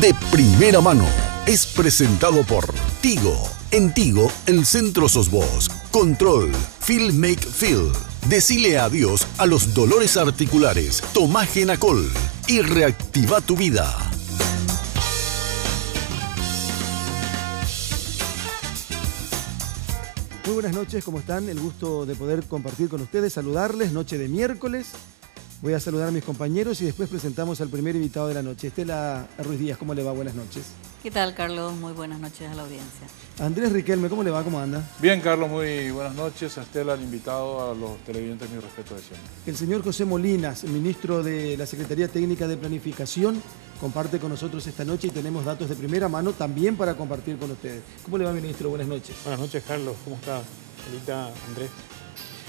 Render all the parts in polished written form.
de primera mano es presentado por Tigo. En Tigo, el centro sos vos. Control, Feel Make Feel. Decile adiós a los dolores articulares. Tomá Genacol y reactiva tu vida. Muy buenas noches, ¿cómo están? El gusto de poder compartir con ustedes, saludarles, noche de miércoles. Voy a saludar a mis compañeros y después presentamos al primer invitado de la noche. Estela Ruiz Díaz, ¿cómo le va? Buenas noches. ¿Qué tal, Carlos? Muy buenas noches a la audiencia. Andrés Riquelme, ¿cómo le va? ¿Cómo anda? Bien, Carlos, muy buenas noches. A Estela, al invitado, a los televidentes, mi respeto de siempre. El señor José Molinas, ministro de la Secretaría Técnica de Planificación, comparte con nosotros esta noche y tenemos datos de primera mano también para compartir con ustedes. ¿Cómo le va, ministro? Buenas noches. Buenas noches, Carlos. ¿Cómo está? Anita, Andrés.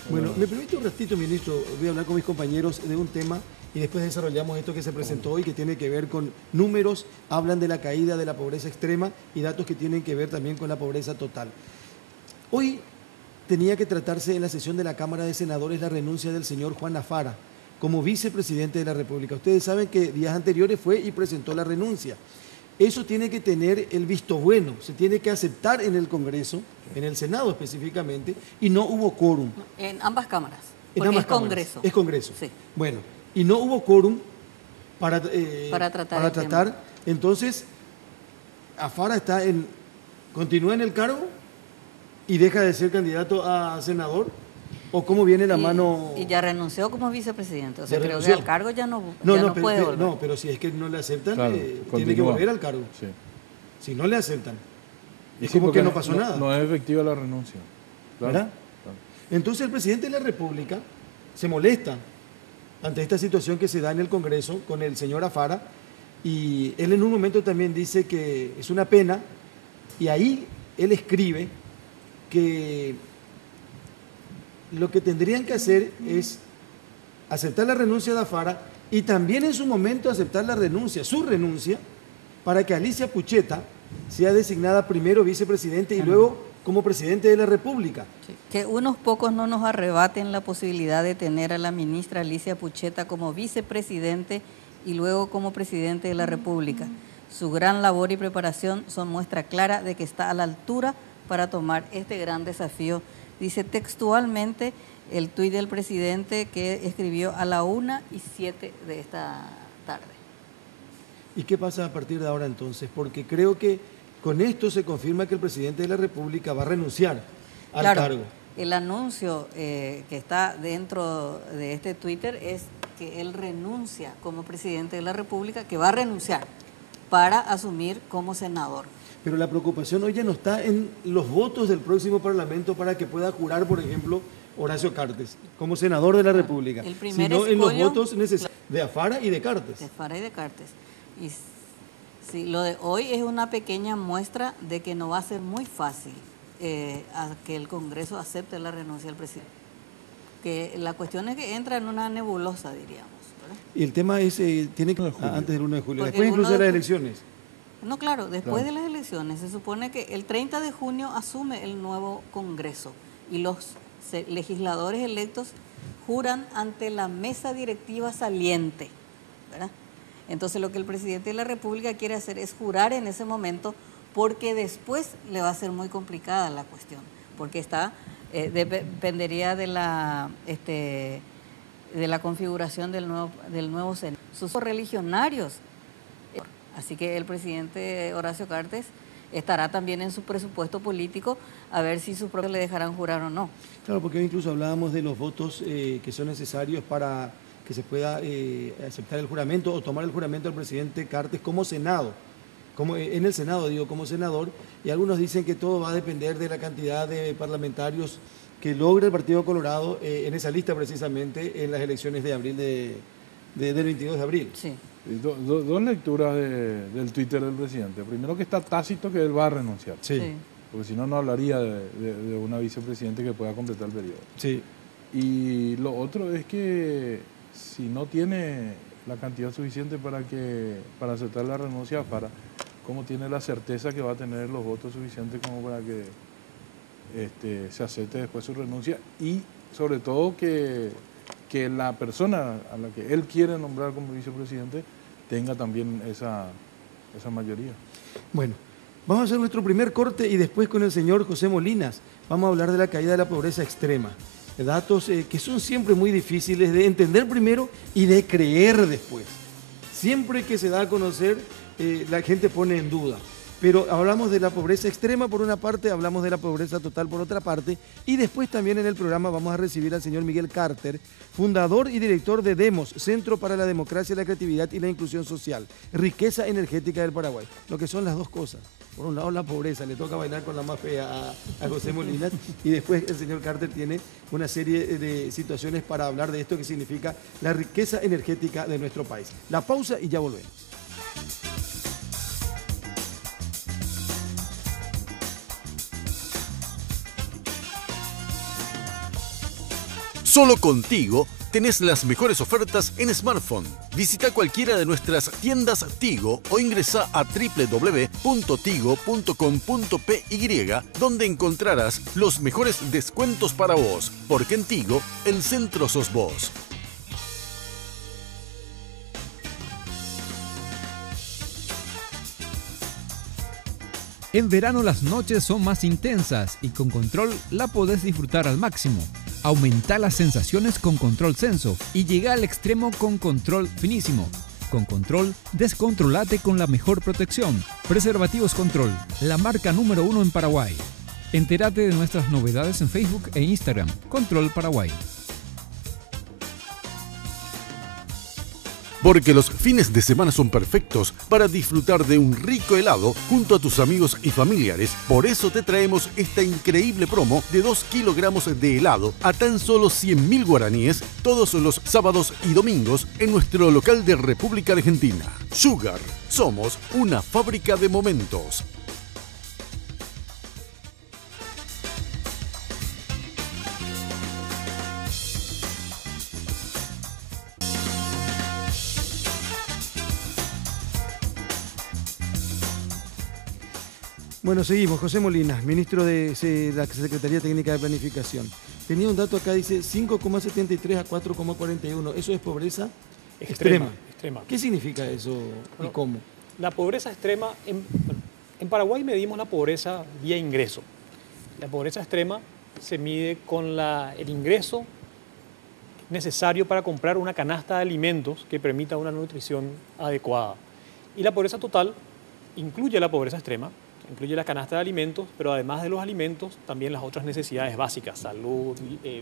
Bueno, me permite un ratito, ministro, voy a hablar con mis compañeros de un tema y después desarrollamos esto que se presentó hoy, que tiene que ver con números, hablan de la caída de la pobreza extrema y datos que tienen que ver también con la pobreza total. Hoy tenía que tratarse en la sesión de la Cámara de Senadores la renuncia del señor Juan Afara como vicepresidente de la República. Ustedes saben que días anteriores fue y presentó la renuncia. Eso tiene que tener el visto bueno, se tiene que aceptar en el Congreso, en el Senado específicamente, y no hubo quórum. En ambas cámaras, porque En ambas es cámaras. Congreso. Es Congreso. Sí. Bueno, y no hubo quórum para tratar. Entonces, Afara continúa en el cargo y deja de ser candidato a senador. ¿O cómo viene la mano? Y ya renunció como vicepresidente. O sea, creo que renunció. al cargo ya no No, puede volver. no, pero si es que no le aceptan, Claro, tiene que continúa. volver al cargo. Sí. Si no le aceptan. Y Es sí, como porque que no pasó nada. No es efectiva la renuncia. Claro, ¿Verdad? claro. Entonces el presidente de la República se molesta ante esta situación que se da en el Congreso con el señor Afara y él en un momento también dice que es una pena y ahí él escribe que lo que tendrían que hacer es aceptar la renuncia de Afara y también en su momento aceptar su renuncia, para que Alicia Pucheta sea designada primero vicepresidente y luego como presidente de la República. Sí. Que unos pocos no nos arrebaten la posibilidad de tener a la ministra Alicia Pucheta como vicepresidente y luego como presidente de la República. Su gran labor y preparación son muestra clara de que está a la altura para tomar este gran desafío. Dice textualmente el tuit del presidente que escribió a la 1:07 de esta tarde. ¿Y qué pasa a partir de ahora entonces? Porque creo que con esto se confirma que el presidente de la República va a renunciar al cargo. El anuncio que está dentro de este Twitter es que él renuncia como presidente de la República, que va a renunciar para asumir como senador. Pero la preocupación hoy ya no está en los votos del próximo Parlamento para que pueda jurar, por ejemplo, Horacio Cartes como senador de la República, El primer sino en los escollo votos de Afara y de Cartes. De Afara y de Cartes. Y sí, lo de hoy es una pequeña muestra de que no va a ser muy fácil a que el Congreso acepte la renuncia del presidente. Que la cuestión es que entra en una nebulosa, diríamos, ¿verdad? Y el tema es, tiene que antes del 1 de julio, Porque después el incluso 1 de de las elecciones. No, claro, después de las elecciones se supone que el 30 de junio asume el nuevo Congreso y los legisladores electos juran ante la mesa directiva saliente, ¿verdad? Entonces lo que el presidente de la República quiere hacer es jurar en ese momento, porque después le va a ser muy complicada la cuestión, porque dependería de la configuración del nuevo Senado. Sus religionarios. Así que el presidente Horacio Cartes estará también en su presupuesto político a ver si sus propios le dejarán jurar o no. Claro, porque hoy incluso hablábamos de los votos que son necesarios para que se pueda aceptar el juramento o tomar el juramento del presidente Cartes como Senado, en el Senado, digo, como senador, y algunos dicen que todo va a depender de la cantidad de parlamentarios que logre el Partido Colorado en esa lista precisamente en las elecciones de abril del 22 de abril. Sí. Dos lecturas del Twitter del presidente. Primero, que está tácito que él va a renunciar. Sí. Sí. Porque si no, no hablaría de una vicepresidente que pueda completar el periodo. Sí. Y lo otro es que si no tiene la cantidad suficiente para aceptar la renuncia para ¿cómo tiene la certeza que va a tener los votos suficientes como para que se acepte después su renuncia? Y sobre todo que la persona a la que él quiere nombrar como vicepresidente tenga también esa mayoría. Bueno, vamos a hacer nuestro primer corte y después con el señor José Molinas vamos a hablar de la caída de la pobreza extrema. Datos que son siempre muy difíciles de entender primero y de creer después. Siempre que se da a conocer, la gente pone en duda. Pero hablamos de la pobreza extrema por una parte, hablamos de la pobreza total por otra parte, y después también en el programa vamos a recibir al señor Miguel Carter, fundador y director de DEMOS, Centro para la Democracia, la Creatividad y la Inclusión Social, riqueza energética del Paraguay. Lo que son las dos cosas. Por un lado la pobreza, le toca bailar con la más fea a José Molinas, y después el señor Carter tiene una serie de situaciones para hablar de esto que significa la riqueza energética de nuestro país. La pausa y ya volvemos. Solo contigo tenés las mejores ofertas en smartphone. Visita cualquiera de nuestras tiendas Tigo o ingresa a www.tigo.com.py, donde encontrarás los mejores descuentos para vos, porque en Tigo el centro sos vos. En verano las noches son más intensas y con Control la podés disfrutar al máximo. Aumenta las sensaciones con Control Senso y llega al extremo con Control Finísimo. Con Control, descontrolate con la mejor protección. Preservativos Control, la marca número 1 en Paraguay. Entérate de nuestras novedades en Facebook e Instagram. Control Paraguay. Porque los fines de semana son perfectos para disfrutar de un rico helado junto a tus amigos y familiares. Por eso te traemos esta increíble promo de 2 kilogramos de helado a tan solo 100.000 guaraníes todos los sábados y domingos en nuestro local de República Argentina. Sugar, somos una fábrica de momentos. Bueno, seguimos. José Molinas, ministro de la Secretaría Técnica de Planificación. Tenía un dato acá, dice 5,73 a 4,41. Eso es pobreza extrema. ¿Qué significa eso y cómo? La pobreza extrema, en Paraguay medimos la pobreza vía ingreso. La pobreza extrema se mide con el ingreso necesario para comprar una canasta de alimentos que permita una nutrición adecuada. Y la pobreza total incluye la pobreza extrema, incluye la canasta de alimentos, pero además de los alimentos, también las otras necesidades básicas, salud,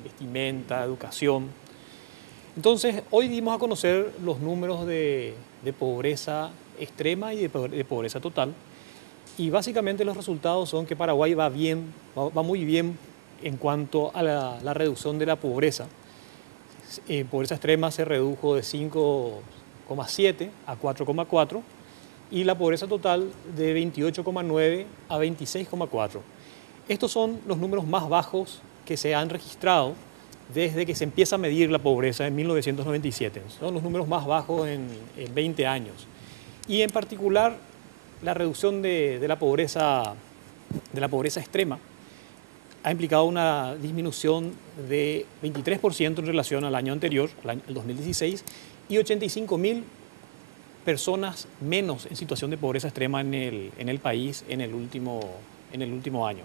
vestimenta, educación. Entonces, hoy dimos a conocer los números de pobreza extrema y de pobreza total, y básicamente los resultados son que Paraguay va muy bien en cuanto a la reducción de la pobreza. Pobreza extrema se redujo de 5,7 a 4,4, y la pobreza total de 28,9 a 26,4. Estos son los números más bajos que se han registrado desde que se empieza a medir la pobreza en 1997. Son los números más bajos en 20 años. Y en particular, la reducción de la pobreza extrema ha implicado una disminución de 23% en relación al año anterior, el 2016, y 85.000 personas menos en situación de pobreza extrema en el país en el último año.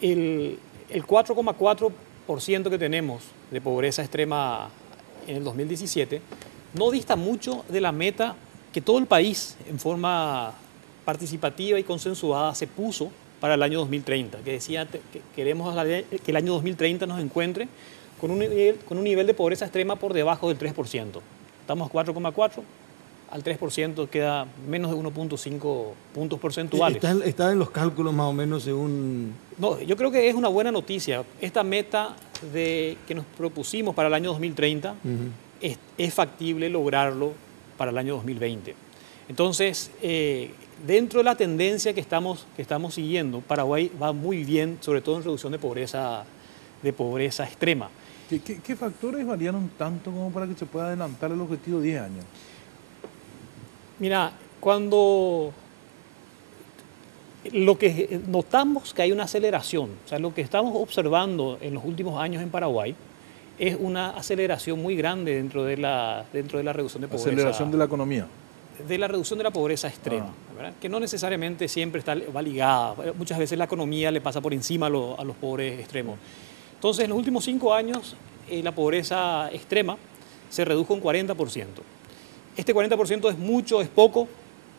El 4,4% que tenemos de pobreza extrema en el 2017 no dista mucho de la meta que todo el país en forma participativa y consensuada se puso para el año 2030, que decía que queremos que el año 2030 nos encuentre con un nivel de pobreza extrema por debajo del 3%. Estamos a 4,4, al 3% queda menos de 1,5 puntos porcentuales. ¿Está en los cálculos más o menos según...? No, yo creo que es una buena noticia. Esta meta que nos propusimos para el año 2030 es factible lograrlo para el año 2020. Entonces, dentro de la tendencia que estamos siguiendo, Paraguay va muy bien, sobre todo en reducción de pobreza extrema. ¿Qué factores variaron tanto como para que se pueda adelantar el objetivo de 10 años? Mira, cuando lo que notamos que hay una aceleración, o sea, lo que estamos observando en los últimos años en Paraguay es una aceleración muy grande dentro de la reducción de pobreza. Aceleración de la economía. de la reducción de la pobreza extrema, ¿verdad? Que no necesariamente siempre va ligada. Muchas veces la economía le pasa por encima a los pobres extremos. Entonces, en los últimos 5 años, la pobreza extrema se redujo un 40%. Este 40% es mucho, es poco.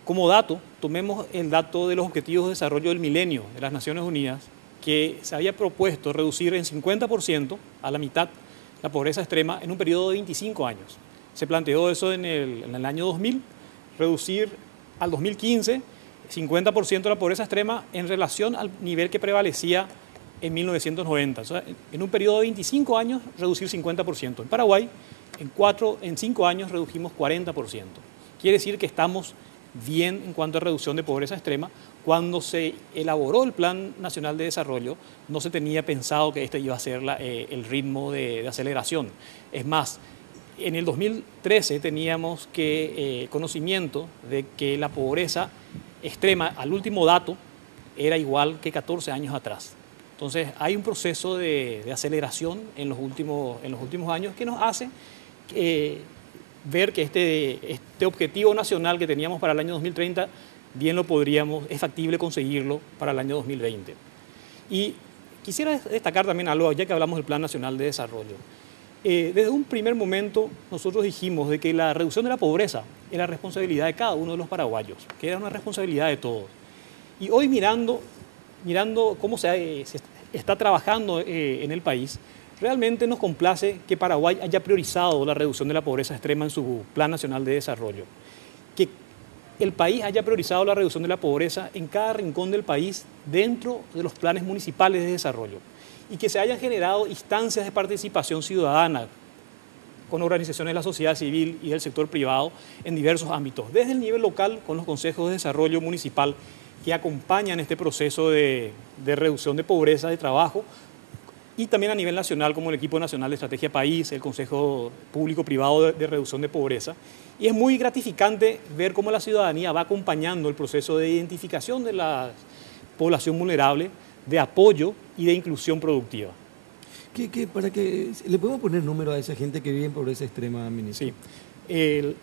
Como dato, tomemos el dato de los Objetivos de Desarrollo del Milenio de las Naciones Unidas, que se había propuesto reducir en 50%, a la mitad, la pobreza extrema en un periodo de 25 años. Se planteó eso en el año 2000, reducir al 2015 50% de la pobreza extrema en relación al nivel que prevalecía en 1990. O sea, en un periodo de 25 años, reducir 50%. En Paraguay, en 5 años, redujimos 40%. Quiere decir que estamos bien en cuanto a reducción de pobreza extrema. Cuando se elaboró el Plan Nacional de Desarrollo, no se tenía pensado que este iba a ser el ritmo de aceleración. Es más, en el 2013 teníamos conocimiento de que la pobreza extrema, al último dato, era igual que 14 años atrás. Entonces, hay un proceso de aceleración en los últimos años que nos hace ver que este objetivo nacional que teníamos para el año 2030, bien es factible conseguirlo para el año 2020. Y quisiera destacar también algo, ya que hablamos del Plan Nacional de Desarrollo. Desde un primer momento nosotros dijimos de que la reducción de la pobreza era responsabilidad de cada uno de los paraguayos, que era una responsabilidad de todos. Y hoy mirando cómo se está trabajando en el país, realmente nos complace que Paraguay haya priorizado la reducción de la pobreza extrema en su Plan Nacional de Desarrollo. Que el país haya priorizado la reducción de la pobreza en cada rincón del país dentro de los planes municipales de desarrollo. Y que se hayan generado instancias de participación ciudadana con organizaciones de la sociedad civil y del sector privado en diversos ámbitos, desde el nivel local con los consejos de desarrollo municipal que acompañan este proceso de reducción de pobreza, de trabajo, y también a nivel nacional como el Equipo Nacional de Estrategia País, el Consejo Público-Privado de Reducción de Pobreza. Y es muy gratificante ver cómo la ciudadanía va acompañando el proceso de identificación de la población vulnerable, de apoyo y de inclusión productiva. Para que le podemos poner número a esa gente que vive en pobreza extrema, ministro? Sí,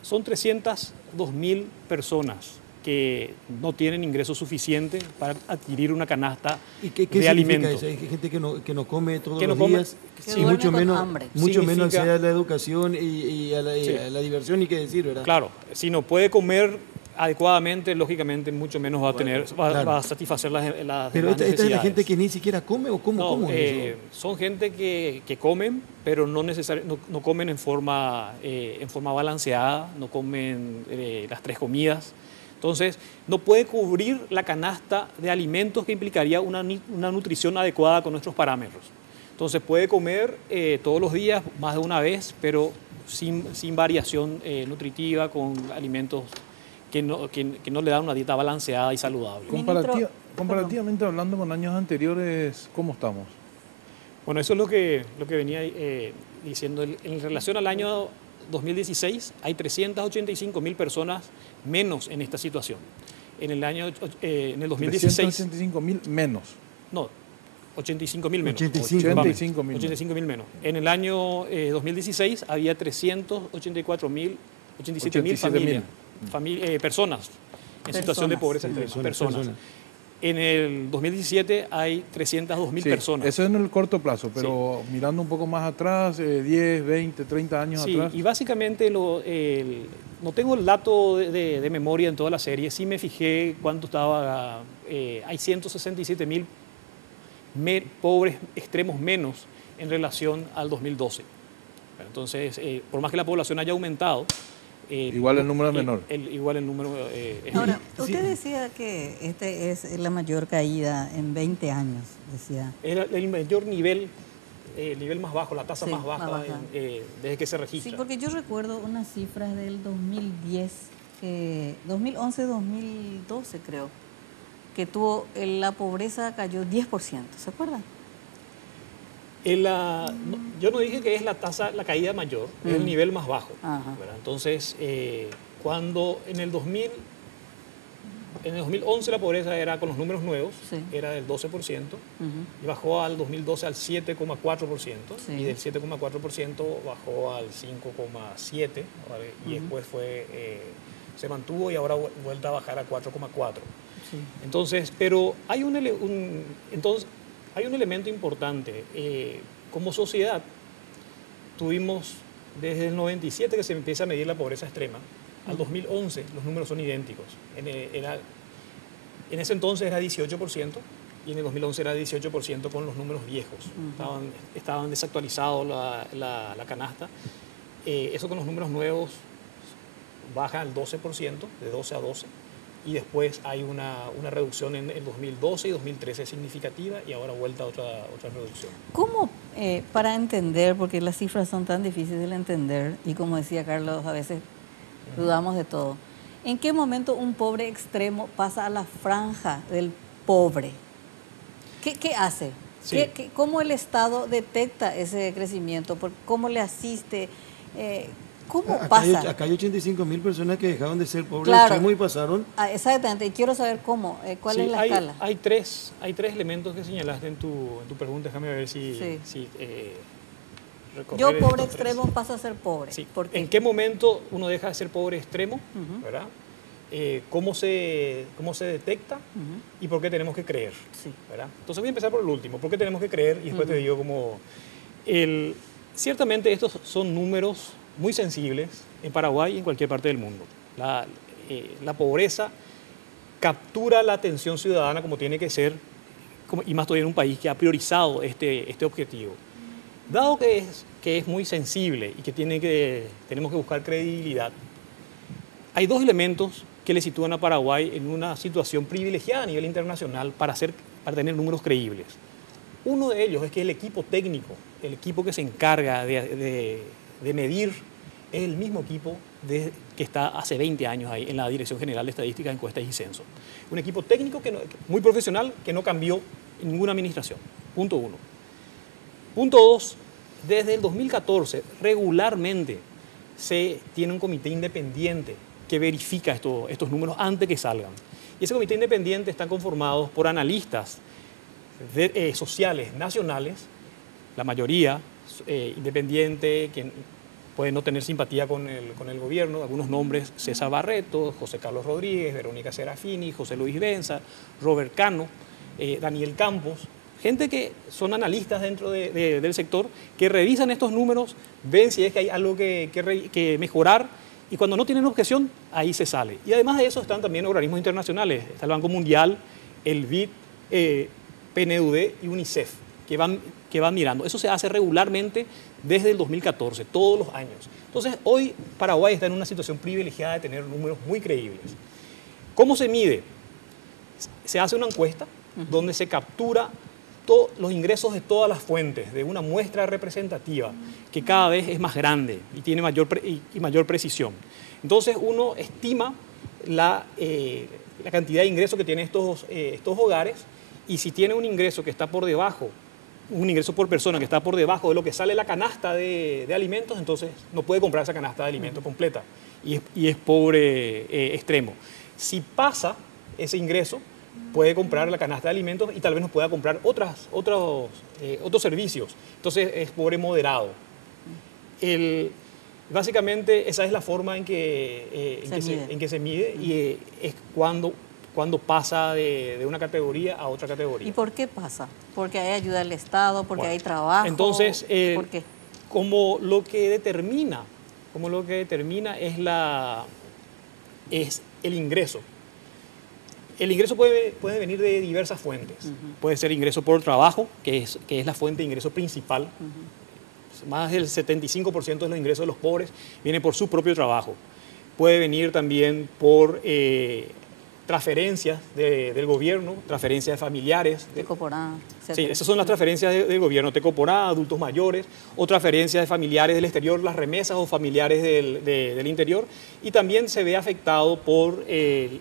son 302.000 personas que no tienen ingresos suficientes para adquirir una canasta de alimentos. Eso? Hay gente que no come todos los come, días y mucho menos accede a la educación y a la diversión, ni qué decir, ¿verdad? Claro, si no puede comer adecuadamente, lógicamente mucho menos va a satisfacer las Pero esta es la gente que ni ni siquiera come, ¿o cómo es eso? Son gente que comen, pero no comen en forma balanceada, no comen las 3 comidas. Entonces, no puede cubrir la canasta de alimentos que implicaría una nutrición adecuada con nuestros parámetros. Entonces, puede comer todos los días, más de una vez, pero sin variación nutritiva, con alimentos que no le dan una dieta balanceada y saludable. Comparativamente hablando con años anteriores, ¿cómo estamos? Bueno, eso es lo que venía diciendo. En relación al año 2016, hay 385.000 personas menos en esta situación. En el 2016... 385.000 menos. No, 85.000 menos. 85.000 menos. En el año 2016 había 387.000 personas en situación de pobreza extrema. Personas. En el 2017 hay 302.000 personas. Eso es en el corto plazo, pero mirando un poco más atrás, 10, 20, 30 años atrás. Y básicamente no tengo el dato de memoria en toda la serie, sí me fijé cuánto estaba, hay 167.000 pobres extremos menos en relación al 2012. Entonces, por más que la población haya aumentado, igual el número es menor. Igual el número es Ahora, usted decía que este es la mayor caída en 20 años, decía. Es el mayor nivel más bajo, la tasa más baja desde que se registra. Sí, porque yo recuerdo unas cifras del 2010, 2011-2012 creo, que la pobreza cayó 10%, ¿se acuerdan? Yo no dije que es la caída mayor, es el nivel más bajo. Entonces, cuando en el 2011 la pobreza era, con los números nuevos, era del 12%, y bajó al 2012 al 7,4%, y del 7,4% bajó al 5,7%, y después se mantuvo y ahora vuelta a bajar a 4,4. Sí. Entonces, pero hay un elemento importante. Como sociedad, tuvimos desde el 97 que se empieza a medir la pobreza extrema, al 2011 los números son idénticos. En ese entonces era 18% y en el 2011 era 18% con los números viejos. Estaban desactualizados la canasta. Eso con los números nuevos baja al 12%, de 12 a 12. Y después hay una reducción en el 2012 y 2013 significativa y ahora vuelta a otra reducción. ¿Cómo, para entender, porque las cifras son tan difíciles de entender y como decía Carlos, a veces dudamos de todo, ¿en qué momento un pobre extremo pasa a la franja del pobre? ¿Qué hace? Sí. ¿Cómo el Estado detecta ese crecimiento? ¿Cómo le asiste? ¿Cómo pasa? Acá hay 85.000 personas que dejaron de ser pobres Claro. extremos y pasaron. Exactamente, y quiero saber cómo, cuál Sí, es la escala. Hay tres elementos que señalaste en tu pregunta. Déjame ver si recorrer Yo, estos pobre tres. extremo, paso a ser pobre. Sí. ¿Por qué? ¿En qué momento uno deja de ser pobre extremo? Ujú. ¿Verdad? ¿Cómo se detecta? Ujú. ¿Y por qué tenemos que creer? Sí. ¿Verdad? Entonces voy a empezar por el último. ¿Por qué tenemos que creer? Y después te digo cómo... Ciertamente estos son números muy sensibles en Paraguay y en cualquier parte del mundo. La pobreza captura la atención ciudadana como tiene que ser, y más todavía en un país que ha priorizado este objetivo. Dado que es muy sensible y que tenemos que buscar credibilidad, hay dos elementos que le sitúan a Paraguay en una situación privilegiada a nivel internacional para tener números creíbles. Uno de ellos es que el equipo técnico, el equipo que se encarga de medir, es el mismo equipo que está hace 20 años ahí en la Dirección General de Estadística, Encuestas y Censo. Un equipo técnico muy profesional que no cambió en ninguna administración. Punto uno. Punto dos, desde el 2014 regularmente se tiene un comité independiente que verifica estos números antes que salgan. Y ese comité independiente está conformado por analistas sociales nacionales, la mayoría independiente, que pueden no tener simpatía con el gobierno, algunos nombres: César Barreto, José Carlos Rodríguez, Verónica Serafini, José Luis Benza, Robert Cano, Daniel Campos, gente que son analistas dentro del sector, que revisan estos números, ven si es que hay algo que mejorar, y cuando no tienen objeción, ahí se sale. Y además de eso están también organismos internacionales, está el Banco Mundial, el BID, PNUD y UNICEF, que van mirando. Eso se hace regularmente desde el 2014, todos los años. Entonces, hoy Paraguay está en una situación privilegiada de tener números muy creíbles. ¿Cómo se mide? Se hace una encuesta donde se captura los ingresos de todas las fuentes, de una muestra representativa que cada vez es más grande y tiene mayor precisión. Entonces, uno estima la cantidad de ingresos que tienen estos hogares, y si tiene un ingreso que está por debajo, un ingreso por persona que está por debajo de lo que sale la canasta de alimentos, entonces no puede comprar esa canasta de alimentos completa y es pobre extremo. Si pasa ese ingreso, puede comprar la canasta de alimentos y tal vez no pueda comprar otros servicios. Entonces es pobre moderado. Básicamente esa es la forma en que se mide y es cuando pasa de una categoría a otra categoría. ¿Y por qué pasa? ¿Porque hay ayuda del Estado? ¿Porque hay trabajo? Entonces, ¿por qué? Como lo que determina es el ingreso. El ingreso puede venir de diversas fuentes. Puede ser ingreso por trabajo, que es la fuente de ingreso principal. Más del 75% de los ingresos de los pobres viene por su propio trabajo. Puede venir también por transferencias del gobierno, transferencias de familiares. Tecoporá, Sí, esas son las transferencias del gobierno, Tecoporá, adultos mayores, o transferencias de familiares del exterior, las remesas o familiares del interior. Y también se ve afectado por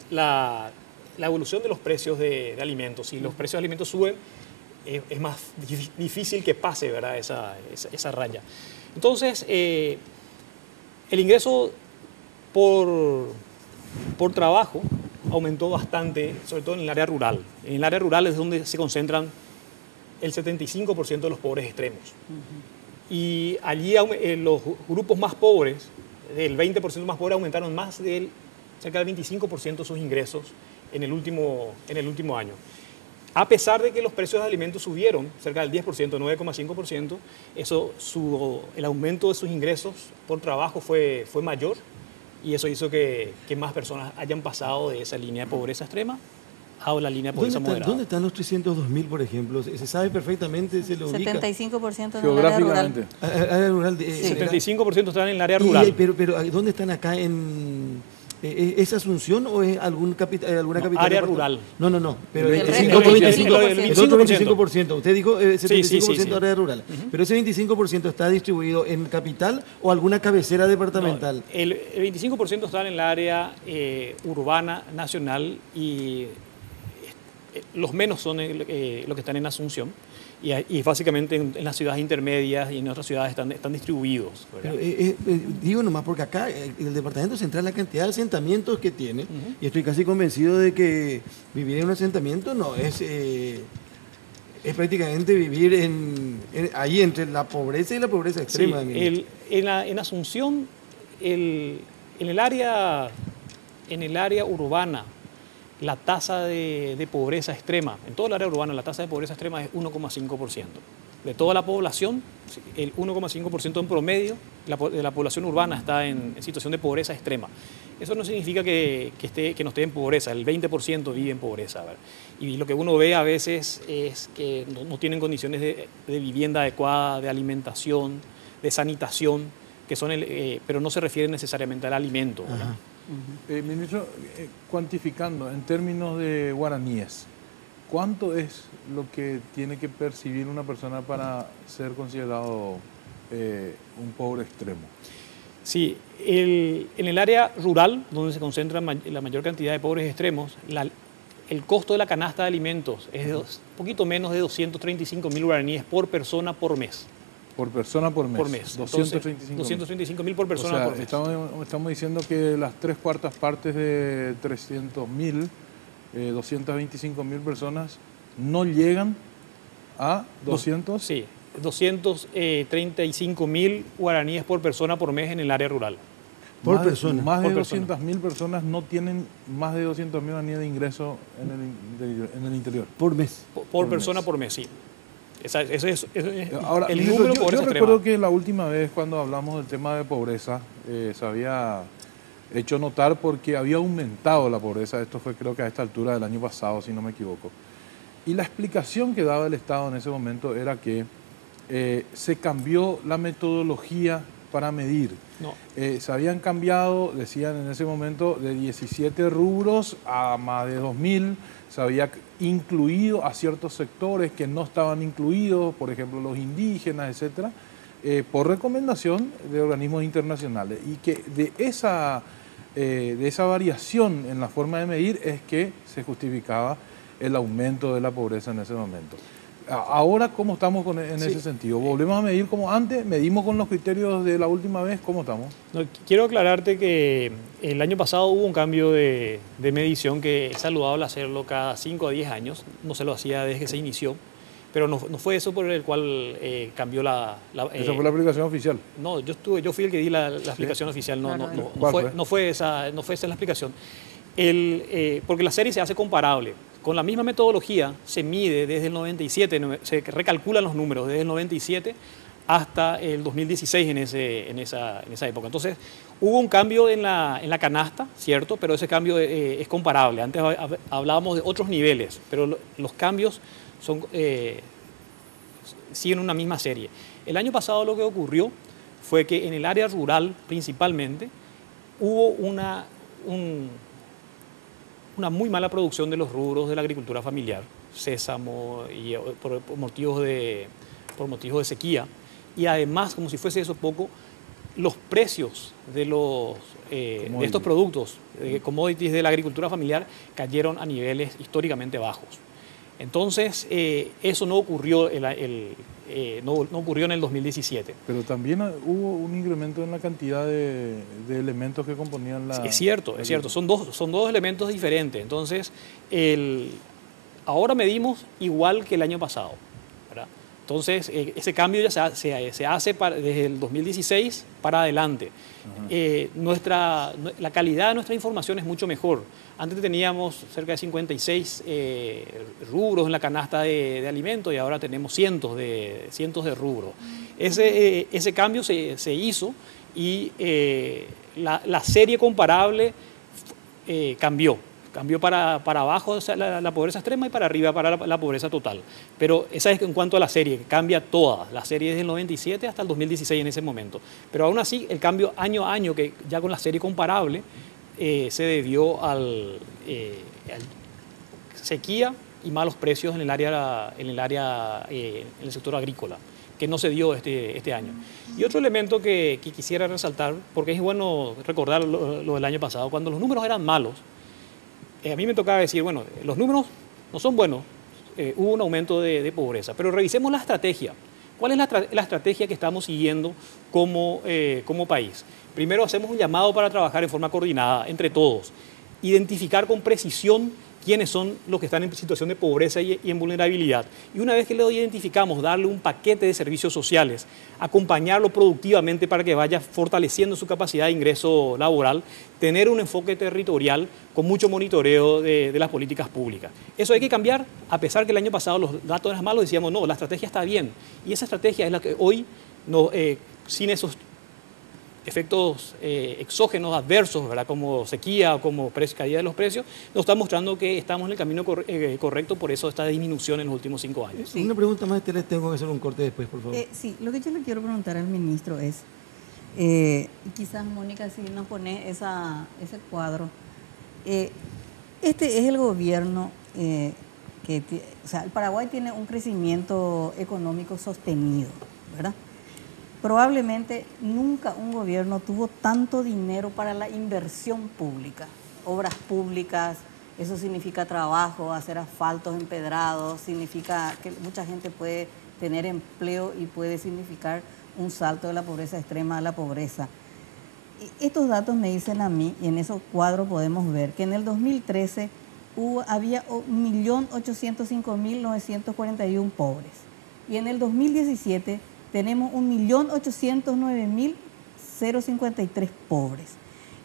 la evolución de los precios de alimentos. Si los precios de alimentos suben, es más difícil que pase, ¿verdad?, esa raya. Entonces, el ingreso por trabajo aumentó bastante, sobre todo en el área rural. En el área rural es donde se concentran el 75% de los pobres extremos. Y allí los grupos más pobres, el 20% más pobres, aumentaron más del cerca del 25% de sus ingresos en el último año. A pesar de que los precios de alimentos subieron cerca del 10%, 9,5%, el aumento de sus ingresos por trabajo fue mayor y eso hizo que más personas hayan pasado de esa línea de pobreza extrema a la línea de pobreza moderada. ¿Dónde están los 302.000, por ejemplo? ¿Se sabe perfectamente? ¿Se lo ubica? 75% en el área rural. Área rural Sí. 75% están en el área rural. Pero ¿dónde están acá ¿Es Asunción o es alguna capital? Área rural. No. Pero El el resto, otro el 25%. Usted dijo 75% Sí. área rural. Pero ese 25% está distribuido en capital o alguna cabecera departamental. No, el 25% está en el área urbana nacional y los menos son los que están en Asunción. Y básicamente en las ciudades intermedias y en otras ciudades están distribuidos. Pero, digo nomás, porque acá el Departamento Central, la cantidad de asentamientos que tiene, y estoy casi convencido de que vivir en un asentamiento no es prácticamente vivir ahí entre la pobreza y la pobreza extrema. Sí, en Asunción, en el área urbana, la tasa de pobreza extrema, en toda el área urbana, la tasa de pobreza extrema es 1,5%. De toda la población, el 1,5% en promedio de la población urbana está en situación de pobreza extrema. Eso no significa que no esté en pobreza, el 20% vive en pobreza, ¿verdad? Y lo que uno ve a veces es que no tienen condiciones de vivienda adecuada, de alimentación, de sanitación, pero no se refieren necesariamente al alimento, ¿verdad? Ministro, cuantificando en términos de guaraníes, ¿cuánto es lo que tiene que percibir una persona para ser considerado un pobre extremo? Sí, en el área rural, donde se concentra la mayor cantidad de pobres extremos, el costo de la canasta de alimentos es un poquito menos de 235.000 guaraníes por persona por mes. Por persona por mes. Por mes. 235.000 por persona por mes. Estamos diciendo que las 3/4 partes de 300.000, 225.000 personas no llegan a 200. Sí, 235.000 guaraníes por persona por mes en el área rural. Por persona. Más de Por persona. 200.000 personas no tienen más de 200.000 guaraníes de ingreso en el interior. Por mes. Por persona por mes, sí. Eso es Ahora, el ministro, número de pobreza yo recuerdo extrema. que la última vez cuando hablamos del tema de pobreza se había hecho notar porque había aumentado la pobreza. Esto fue creo que a esta altura del año pasado, si no me equivoco. Y la explicación que daba el Estado en ese momento era que se cambió la metodología para medir. No. Se habían cambiado, decían en ese momento, de 17 rubros a más de 2.000. Se había incluido a ciertos sectores que no estaban incluidos, por ejemplo los indígenas, etcétera, por recomendación de organismos internacionales. Y que de esa variación en la forma de medir es que se justificaba el aumento de la pobreza en ese momento. Ahora, ¿cómo estamos en ese sentido? ¿Volvemos a medir como antes? ¿Medimos con los criterios de la última vez? ¿Cómo estamos? No, quiero aclararte que el año pasado hubo un cambio de medición que es saludable hacerlo cada 5 a 10 años. No se lo hacía desde que se inició, pero no fue eso por el cual cambió ¿Esa fue la aplicación oficial? No, yo fui el que di la explicación oficial. No fue esa la explicación. Porque la serie se hace comparable. Con la misma metodología se mide desde el 97, se recalculan los números desde el 97 hasta el 2016 en esa época. Entonces, hubo un cambio en la canasta, ¿cierto? Pero ese cambio es comparable. Antes hablábamos de otros niveles, pero los cambios siguen una misma serie. El año pasado lo que ocurrió fue que en el área rural principalmente hubo una muy mala producción de los rubros de la agricultura familiar, sésamo, y por motivos de sequía. Y además, como si fuese eso poco, los precios de estos productos, commodities de la agricultura familiar, cayeron a niveles históricamente bajos. Entonces, eso no ocurrió no ocurrió en el 2017. Pero también hubo un incremento en la cantidad de elementos que componían la... Es cierto. Son dos elementos diferentes. Entonces, ahora medimos igual que el año pasado, ¿verdad? Entonces, ese cambio ya se hace desde el 2016 para adelante. La calidad de nuestra información es mucho mejor. Antes teníamos cerca de 56 rubros en la canasta de alimentos y ahora tenemos cientos de rubros. Ese cambio se hizo y la serie comparable cambió. Cambió para abajo la pobreza extrema y para arriba para la pobreza total. Pero esa es en cuanto a la serie, que cambia toda. La serie desde el 97 hasta el 2016 en ese momento. Pero aún así, el cambio año a año, que ya con la serie comparable, se debió al sequía y malos precios en el sector agrícola, que no se dio este año. Y otro elemento que quisiera resaltar, porque es bueno recordar lo del año pasado, cuando los números eran malos, a mí me tocaba decir, bueno, los números no son buenos, hubo un aumento de pobreza, pero revisemos la estrategia. ¿Cuál es la estrategia que estamos siguiendo como país? Primero hacemos un llamado para trabajar en forma coordinada entre todos, identificar con precisión quiénes son los que están en situación de pobreza y en vulnerabilidad. Y una vez que lo identificamos, darle un paquete de servicios sociales, acompañarlo productivamente para que vaya fortaleciendo su capacidad de ingreso laboral, tener un enfoque territorial con mucho monitoreo de las políticas públicas. Eso hay que cambiar, a pesar que el año pasado los datos eran malos, decíamos, no, la estrategia está bien. Y esa estrategia es la que hoy, sin esos efectos exógenos adversos, ¿verdad? Como sequía o como caída de los precios, nos está mostrando que estamos en el camino correcto, por eso esta disminución en los últimos 5 años. Sí. Una pregunta más, les tengo que hacer un corte después, por favor. Sí, lo que yo le quiero preguntar al ministro es, quizás Mónica, si nos pone ese cuadro, este es el gobierno o sea, el Paraguay tiene un crecimiento económico sostenido, ¿verdad? Probablemente nunca un gobierno tuvo tanto dinero para la inversión pública, obras públicas, eso significa trabajo, hacer asfaltos empedrados, significa que mucha gente puede tener empleo y puede significar un salto de la pobreza extrema a la pobreza. Estos datos me dicen a mí, y en esos cuadros podemos ver, que en el 2013 había 1.805.941 pobres y en el 2017 tenemos 1.809.053 pobres.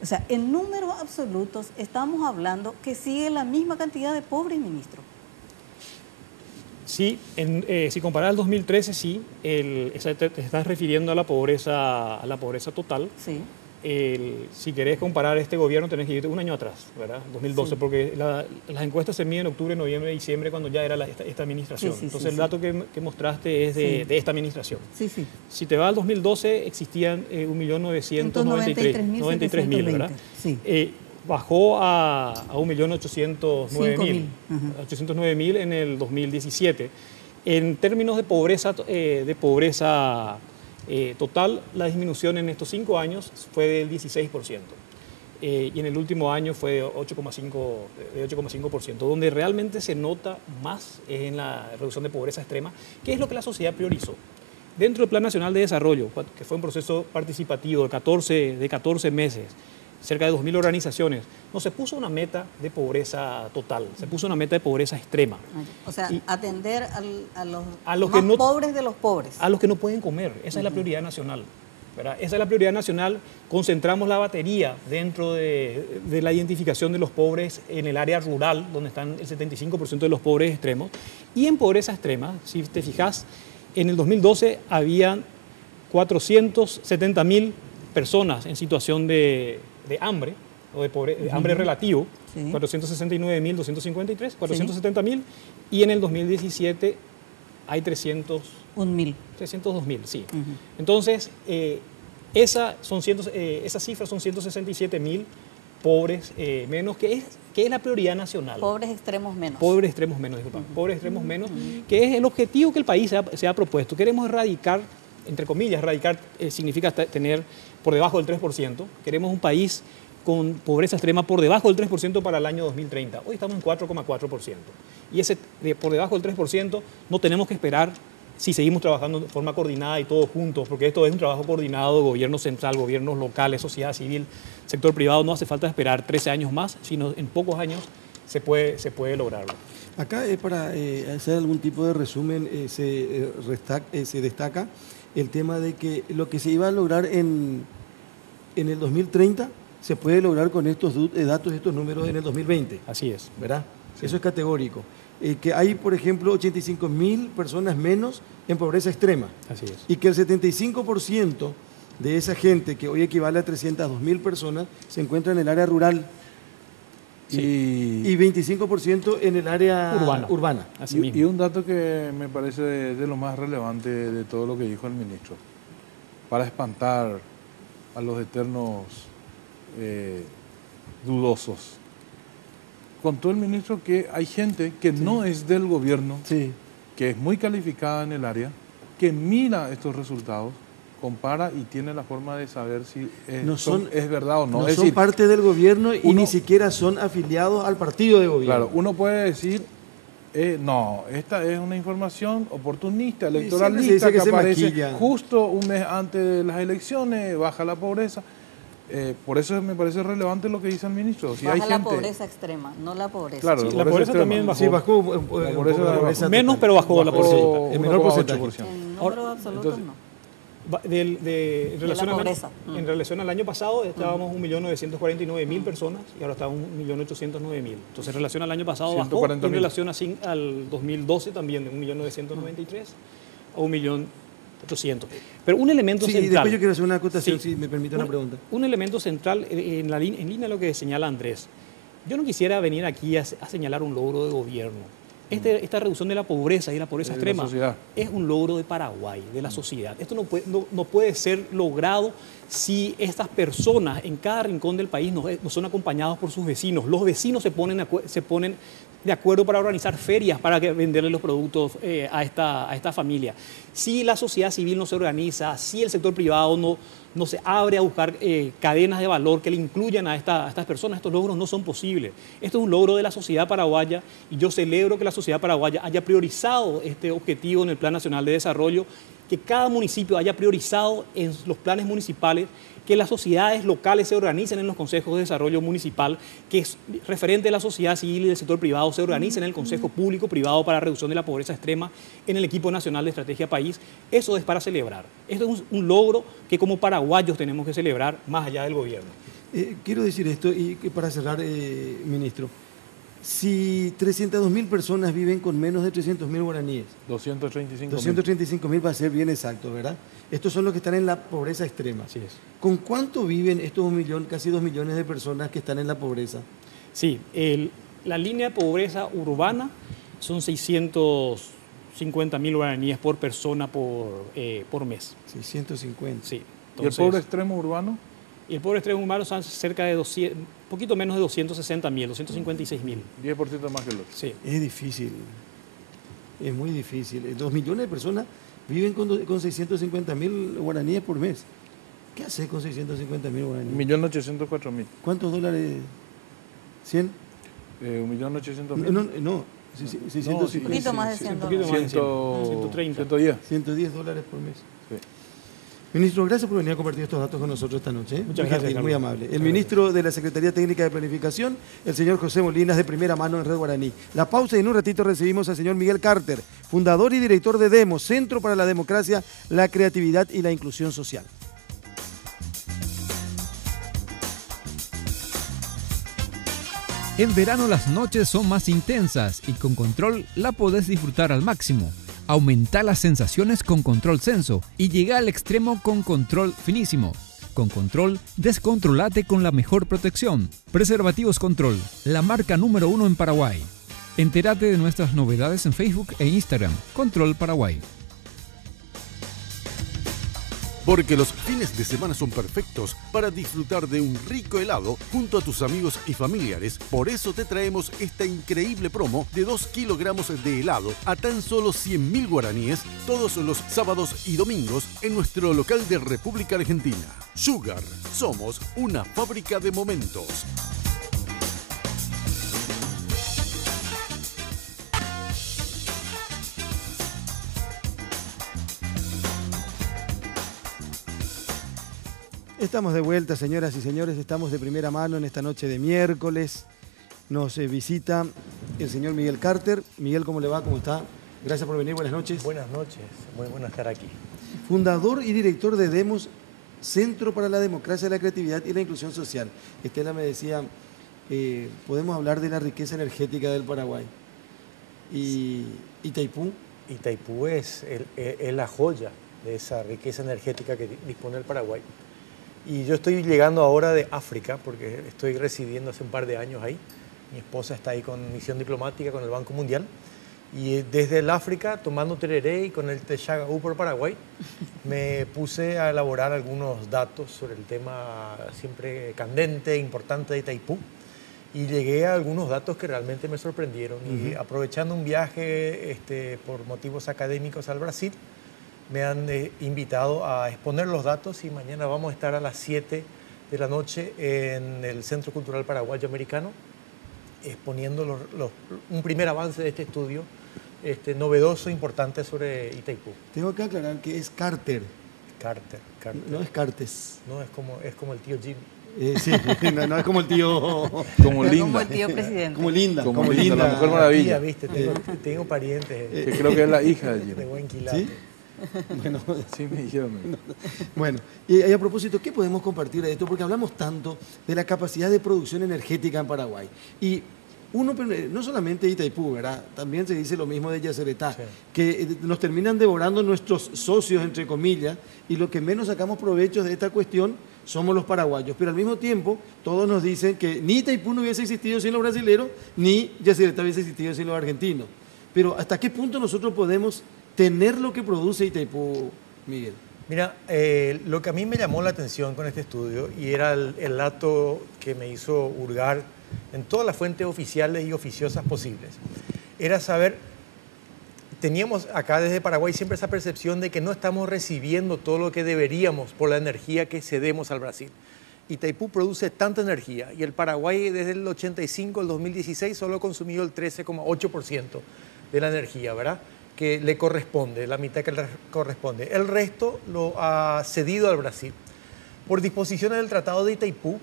O sea, en números absolutos estamos hablando que sigue la misma cantidad de pobres, ministro. Sí, si comparas el 2013, sí, te estás refiriendo a la pobreza total. Sí. Si querés comparar este gobierno, tenés que irte un año atrás, ¿verdad? 2012, sí. Porque las encuestas se miden en octubre, noviembre, diciembre, cuando ya era esta administración. Sí, sí, entonces, el dato que mostraste es de esta administración. Sí, sí. Si te vas al 2012, existían 1.993.000, ¿verdad? Sí. Bajó a 1.809.000 en el 2017. En términos de pobreza total, la disminución en estos 5 años fue del 16%. Y en el último año fue de 8,5%. Donde realmente se nota más es en la reducción de pobreza extrema, que es lo que la sociedad priorizó. Dentro del Plan Nacional de Desarrollo, que fue un proceso participativo de 14 meses, cerca de 2.000 organizaciones, no se puso una meta de pobreza total, se puso una meta de pobreza extrema. O sea, atender a los más pobres de los pobres. A los que no pueden comer, esa es la prioridad nacional, ¿verdad? Esa es la prioridad nacional. Concentramos la batería dentro de la identificación de los pobres en el área rural, donde están el 75% de los pobres extremos. Y en pobreza extrema, si te fijas, en el 2012 habían 470.000 personas en situación de hambre, o de hambre relativo, sí. 469.253, 470.000, y en el 2017 hay 302.000, sí. Entonces, esas cifras son 167.000 pobres menos, que es la prioridad nacional. Pobres extremos menos. Pobres extremos menos, disculpa. Pobres extremos menos, que es el objetivo que el país se ha propuesto. Queremos erradicar, entre comillas, erradicar significa tener por debajo del 3%. Queremos un país con pobreza extrema por debajo del 3% para el año 2030. Hoy estamos en 4,4%. Y ese por debajo del 3% no tenemos que esperar si seguimos trabajando de forma coordinada y todos juntos, porque esto es un trabajo coordinado, gobierno central, gobiernos locales, sociedad civil, sector privado. No hace falta esperar 13 años más, sino en pocos años se puede lograrlo. Acá es para hacer algún tipo de resumen, se destaca el tema de que lo que se iba a lograr en el 2030 se puede lograr con estos datos, estos números en el 2020. Así es. ¿Verdad? Sí. Eso es categórico. Que hay, por ejemplo, 85.000 personas menos en pobreza extrema. Así es. Y que el 75% de esa gente, que hoy equivale a 302.000 personas, se encuentra en el área rural. Sí. Y 25% en el área urbana. Así mismo. Y un dato que me parece de lo más relevante de todo lo que dijo el ministro, para espantar a los eternos dudosos. Contó el ministro que hay gente que no es del gobierno, Sí. que es muy calificada en el área, que mira estos resultados, compara y tiene la forma de saber si es verdad o no. No Es son decir, parte del gobierno y uno- ni siquiera son afiliados al partido de gobierno. claro, uno puede decir, no, esta es una información oportunista, siempre se electoralista, dice que que se aparece maquilla. justo un mes antes de las elecciones, baja la pobreza. Por eso me parece relevante lo que dice el ministro. Si hay Baja la gente, pobreza extrema, no la pobreza. claro, Sí, la pobreza extrema. también bajó. Sí, bajó La pobreza menos, total. pero bajó la porcentaje. El menor porcentaje. 1,8%. En Ahora, números absolutos entonces, no. En relación, pobreza. en relación al año pasado estábamos 1.949.000 personas y ahora estamos 1.809.000. Entonces en relación al año pasado bajó, 140.000. en relación al 2012 también de 1.993 a 1.800.000. Pero un elemento Sí, y central. después yo quiero hacer una acotación, Sí. si me permite una pregunta. Un elemento central en línea de lo que señala Andrés. Yo no quisiera venir aquí a señalar un logro de gobierno. Esta reducción de la pobreza y la pobreza De la extrema sociedad. es un logro de Paraguay, de la sociedad. Esto no puede ser logrado si estas personas en cada rincón del país no son acompañados por sus vecinos. Los vecinos se ponen de acuerdo para organizar ferias para venderle los productos a esta familia. Si la sociedad civil no se organiza, si el sector privado no se abre a buscar cadenas de valor que le incluyan a estas personas, estos logros no son posibles. Esto es un logro de la sociedad paraguaya y yo celebro que la sociedad paraguaya haya priorizado este objetivo en el Plan Nacional de Desarrollo, que cada municipio haya priorizado en los planes municipales, que las sociedades locales se organicen en los consejos de desarrollo municipal, que es referente de la sociedad civil y del sector privado se organicen en el Consejo Público-Privado para Reducción de la Pobreza Extrema, en el Equipo Nacional de Estrategia País. Eso es para celebrar. Esto es un logro que como paraguayos tenemos que celebrar más allá del gobierno. Quiero decir esto, y que para cerrar, ministro, si 302.000 personas viven con menos de 300.000 guaraníes, 235.000. 235.000 va a ser bien exacto, ¿verdad? Estos son los que están en la pobreza extrema. Así es. ¿Con cuánto viven estos casi 2 millones de personas que están en la pobreza? Sí, la línea de pobreza urbana son 650.000 guaraníes por persona por mes. 650. Sí. ¿Y el Entonces, pobre extremo urbano? Y el pobre extremo humano son cerca de poquito menos de 260.000, 256.000. 10% más que el otro. Sí. Es difícil, es muy difícil. 2 millones de personas viven con 650.000 guaraníes por mes. ¿Qué haces con 650.000 guaraníes? 1.804.000. ¿Cuántos dólares? ¿100? 1.800.000. No, 650. Un poquito más de 100 un poquito dólares. más de 130. 110. 110 dólares por mes. Sí. Ministro, gracias por venir a compartir estos datos con nosotros esta noche. Muchas Muy gracias, gentil, Carlos. muy amable. El Muchas ministro de la Secretaría Técnica de Planificación, el señor José Molinas, de primera mano en Red Guaraní. La pausa y en un ratito recibimos al señor Miguel Carter, fundador y director de DEMO, Centro para la Democracia, la Creatividad y la Inclusión Social. En verano las noches son más intensas y con Control la podés disfrutar al máximo. Aumenta las sensaciones con Control Senso y llega al extremo con Control Finísimo. Con Control, descontrolate con la mejor protección. Preservativos Control, la marca número 1 en Paraguay. Entérate de nuestras novedades en Facebook e Instagram. Control Paraguay. Porque los fines de semana son perfectos para disfrutar de un rico helado junto a tus amigos y familiares. Por eso te traemos esta increíble promo de 2 kilogramos de helado a tan solo 100.000 guaraníes todos los sábados y domingos en nuestro local de República Argentina. Sugar, somos una fábrica de momentos. Estamos de vuelta, señoras y señores, estamos de primera mano en esta noche de miércoles. Nos visita el señor Miguel Carter. Miguel, ¿cómo le va? ¿Cómo está? Gracias por venir, buenas noches. Buenas noches, muy bueno estar aquí. Fundador y director de Demos, Centro para la Democracia, la Creatividad y la Inclusión Social. Estela me decía, podemos hablar de la riqueza energética del Paraguay. ¿Y Itaipú? Itaipú es la joya de esa riqueza energética que dispone el Paraguay. Y yo estoy llegando ahora de África, porque estoy residiendo hace un par de años ahí. Mi esposa está ahí con misión diplomática con el Banco Mundial. Y desde el África, tomando tereré y con el Texagaú por Paraguay, me puse a elaborar algunos datos sobre el tema siempre candente e importante de Itaipú. Y llegué a algunos datos que realmente me sorprendieron. Y aprovechando un viaje por motivos académicos al Brasil, me han invitado a exponer los datos y mañana vamos a estar a las 7 de la noche en el Centro Cultural Paraguayo Americano, exponiendo un primer avance de este estudio novedoso, importante sobre Itaipú. Tengo que aclarar que es Carter. Carter. No es Cartes. No, es como el tío Jimmy. Sí, no es como el tío... Como Linda. Como el tío presidente. Como Linda. Como Linda, la Mujer Maravilla. ¿Viste? Tengo parientes Que creo que es la hija de de Jimmy. buen quilate. ¿Sí? Bueno, Sí, me dijeron. bueno, y a propósito, ¿qué podemos compartir de esto? Porque hablamos tanto de la capacidad de producción energética en Paraguay. Y uno, no solamente Itaipú, ¿verdad? También se dice lo mismo de Yacyretá, Sí. que nos terminan devorando nuestros socios, entre comillas, y lo que menos sacamos provecho de esta cuestión somos los paraguayos. Pero al mismo tiempo, todos nos dicen que ni Itaipú no hubiese existido sin los brasileros, ni Yacyretá hubiese existido sin los argentinos. Pero ¿hasta qué punto nosotros podemos tener lo que produce Itaipú, Miguel? Mira, lo que a mí me llamó la atención con este estudio, y era el dato que me hizo hurgar en todas las fuentes oficiales y oficiosas posibles, era saber, teníamos acá desde Paraguay siempre esa percepción de que no estamos recibiendo todo lo que deberíamos por la energía que cedemos al Brasil. Itaipú produce tanta energía y el Paraguay desde el 85 al 2016 solo ha consumido el 13,8% de la energía, ¿verdad?, que le corresponde, la mitad que le corresponde. El resto lo ha cedido al Brasil. Por disposiciones del Tratado de Itaipú,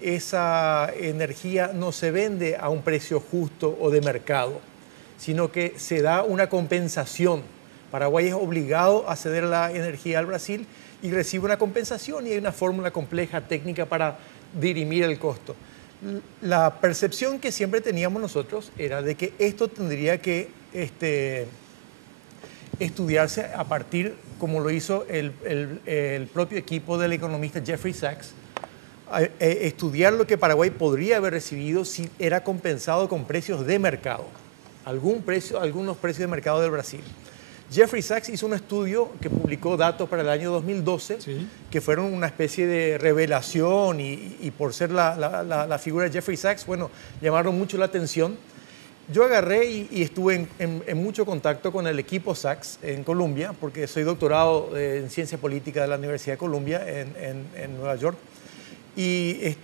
esa energía no se vende a un precio justo o de mercado, sino que se da una compensación. Paraguay es obligado a ceder la energía al Brasil y recibe una compensación, y hay una fórmula compleja técnica para dirimir el costo. La percepción que siempre teníamos nosotros era de que esto tendría que estudiarse a partir, como lo hizo el propio equipo del economista Jeffrey Sachs, estudiar lo que Paraguay podría haber recibido si era compensado con precios de mercado, algunos precios de mercado del Brasil. Jeffrey Sachs hizo un estudio que publicó datos para el año 2012, Sí. que fueron una especie de revelación, y por ser la figura de Jeffrey Sachs, bueno, llamaron mucho la atención. Yo agarré y estuve en mucho contacto con el equipo Sachs en Colombia, porque soy doctorado en Ciencia Política de la Universidad de Columbia en Nueva York. Y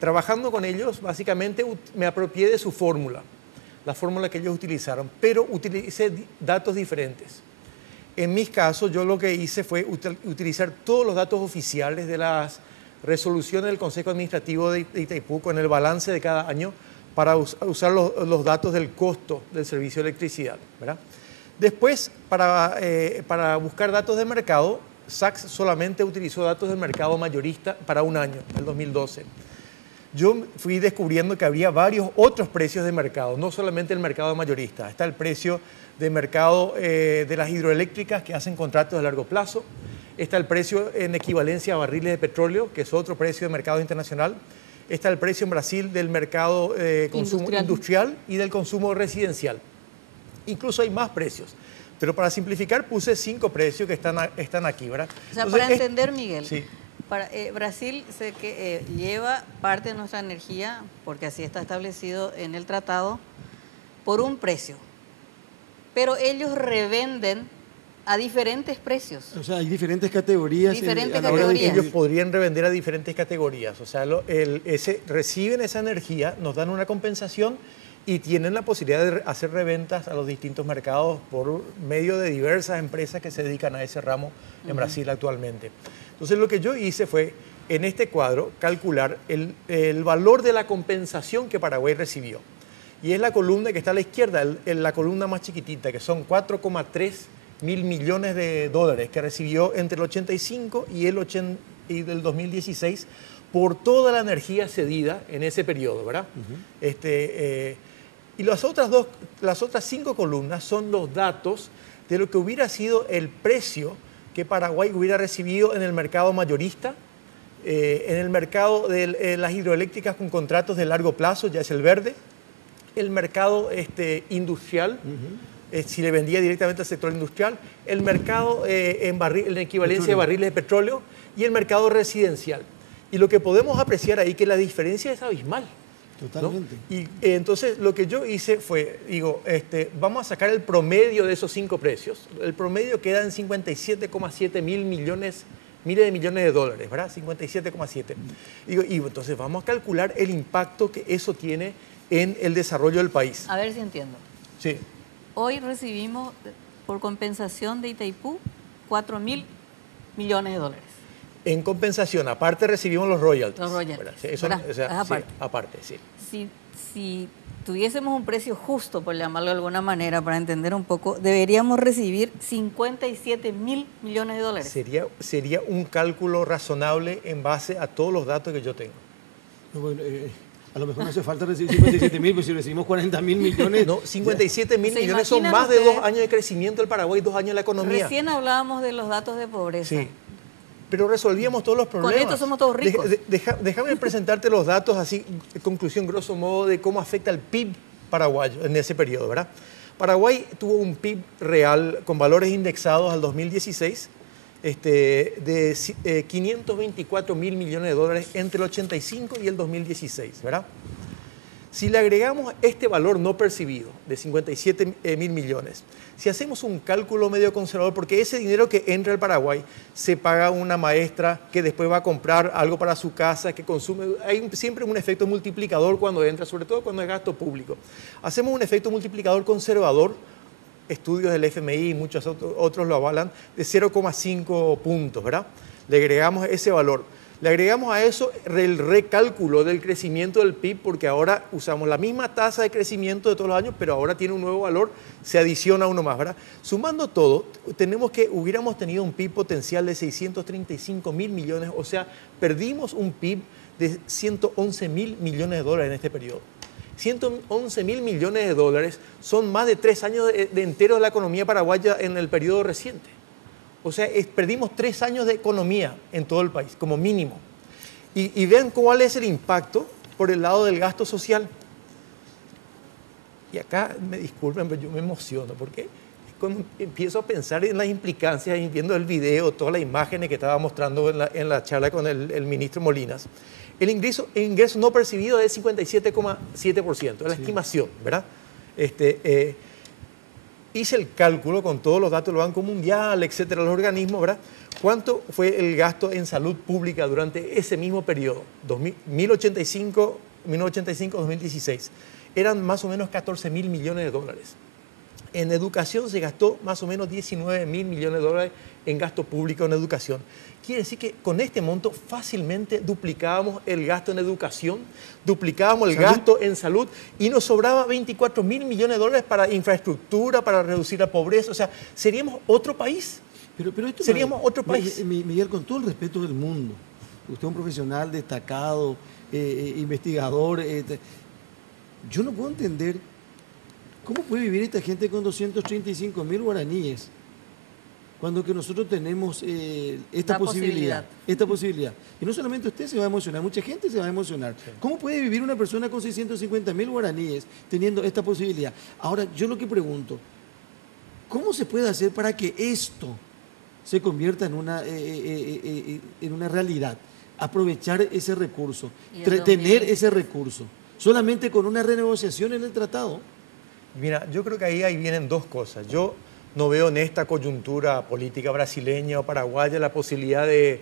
trabajando con ellos, básicamente me apropié de su fórmula, la fórmula que ellos utilizaron, pero utilicé datos diferentes. En mis casos, yo lo que hice fue utilizar todos los datos oficiales de las resoluciones del Consejo Administrativo de Itaipú con el balance de cada año, para usar los datos del costo del servicio de electricidad, ¿verdad? Después, para buscar datos de mercado, Sachs solamente utilizó datos del mercado mayorista para un año, el 2012. Yo fui descubriendo que había varios otros precios de mercado, no solamente el mercado mayorista. Está el precio de mercado de las hidroeléctricas que hacen contratos de largo plazo. Está el precio en equivalencia a barriles de petróleo, que es otro precio de mercado internacional. Está el precio en Brasil del mercado consumo industrial y del consumo residencial. Incluso hay más precios. Pero para simplificar puse 5 precios que están aquí, ¿verdad? O sea, Entonces, para entender, Miguel, sí. Brasil sé que lleva parte de nuestra energía, porque así está establecido en el tratado, por un precio. Pero ellos revenden a diferentes precios. O sea, hay diferentes categorías. Diferentes a la hora de categorías. Ellos podrían revender a diferentes categorías. O sea, reciben esa energía, nos dan una compensación y tienen la posibilidad de hacer reventas a los distintos mercados por medio de diversas empresas que se dedican a ese ramo en Brasil actualmente. Entonces, lo que yo hice fue en este cuadro calcular el valor de la compensación que Paraguay recibió. Y es la columna que está a la izquierda, la columna más chiquitita, que son 4,3 mil millones de dólares que recibió entre el 85 y el 2016 por toda la energía cedida en ese periodo, ¿verdad? Y las otras 5 columnas son los datos de lo que hubiera sido el precio que Paraguay hubiera recibido en el mercado mayorista, en el mercado de las hidroeléctricas con contratos de largo plazo, ya es el verde, el mercado industrial, si le vendía directamente al sector industrial, el mercado en equivalencia de barriles de petróleo y el mercado residencial. Y lo que podemos apreciar ahí es que la diferencia es abismal. Totalmente. ¿No? Y entonces lo que yo hice fue, vamos a sacar el promedio de esos 5 precios. El promedio queda en 57,7 miles de millones de dólares, ¿verdad? 57,7. Y entonces vamos a calcular el impacto que eso tiene en el desarrollo del país. A ver si entiendo. Sí. Hoy recibimos por compensación de Itaipú 4.000 millones de dólares. En compensación, aparte recibimos los royalties. Los royalties. Sí, eso, ¿verdad? o sea, Es aparte. Sí, aparte, sí. Si tuviésemos un precio justo, por llamarlo de alguna manera, para entender un poco, deberíamos recibir 57.000 millones de dólares. Sería un cálculo razonable en base a todos los datos que yo tengo. Bueno, a lo mejor no hace falta recibir 57 mil, pues si recibimos 40 mil millones. No, 57 mil ¿Se millones son imaginan más de 2 ustedes? años de crecimiento del Paraguay, 2 años de la economía. Recién hablábamos de los datos de pobreza. Sí. Pero resolvíamos todos los problemas. esto somos todos ricos. Déjame presentarte los datos así, conclusión grosso modo de cómo afecta el PIB paraguayo en ese periodo, ¿verdad? Paraguay tuvo un PIB real con valores indexados al 2016 de 524 mil millones de dólares entre el 85 y el 2016, ¿verdad? Si le agregamos este valor no percibido de 57 mil millones, si hacemos un cálculo medio conservador, porque ese dinero que entra al Paraguay se paga a una maestra que después va a comprar algo para su casa, que consume, hay siempre un efecto multiplicador cuando entra, sobre todo cuando es gasto público. Hacemos un efecto multiplicador conservador, estudios del FMI y muchos otros lo avalan, de 0,5 puntos, ¿verdad? Le agregamos ese valor. Le agregamos a eso el recálculo del crecimiento del PIB, porque ahora usamos la misma tasa de crecimiento de todos los años, pero ahora tiene un nuevo valor, se adiciona uno más, ¿verdad? Sumando todo, hubiéramos tenido un PIB potencial de 635 mil millones, o sea, perdimos un PIB de 111 mil millones de dólares en este periodo. 111 mil millones de dólares son más de 3 años de entero de la economía paraguaya en el periodo reciente. O sea, perdimos 3 años de economía en todo el país, como mínimo. Y vean cuál es el impacto por el lado del gasto social. Y acá, me disculpen, pero yo me emociono, porque cuando empiezo a pensar en las implicancias, y viendo el video, todas las imágenes que estaba mostrando en la charla con el ministro Molinas, el ingreso no percibido es 57,7%, es la estimación, ¿verdad? Hice el cálculo con todos los datos del Banco Mundial, etcétera, los organismos, ¿verdad? ¿Cuánto fue el gasto en salud pública durante ese mismo periodo, 1985-2016? Eran más o menos 14 mil millones de dólares. En educación se gastó más o menos 19 mil millones de dólares en gasto público en educación. Quiere decir que con este monto fácilmente duplicábamos el gasto en educación, duplicábamos el gasto en salud y nos sobraba 24 mil millones de dólares para infraestructura, para reducir la pobreza. O sea, seríamos otro país. Pero esto seríamos otro país. Miguel, con todo el respeto del mundo, usted es un profesional destacado, investigador. Yo no puedo entender cómo puede vivir esta gente con 235 mil guaraníes cuando que nosotros tenemos esta posibilidad. Y no solamente usted se va a emocionar, mucha gente se va a emocionar. Sí. ¿Cómo puede vivir una persona con 650 mil guaraníes teniendo esta posibilidad? Ahora, yo lo que pregunto, ¿cómo se puede hacer para que esto se convierta en una realidad? Aprovechar ese recurso, tener ese recurso, solamente con una renegociación en el tratado. Mira, yo creo que ahí vienen dos cosas. Yo no veo en esta coyuntura política brasileña o paraguaya la posibilidad de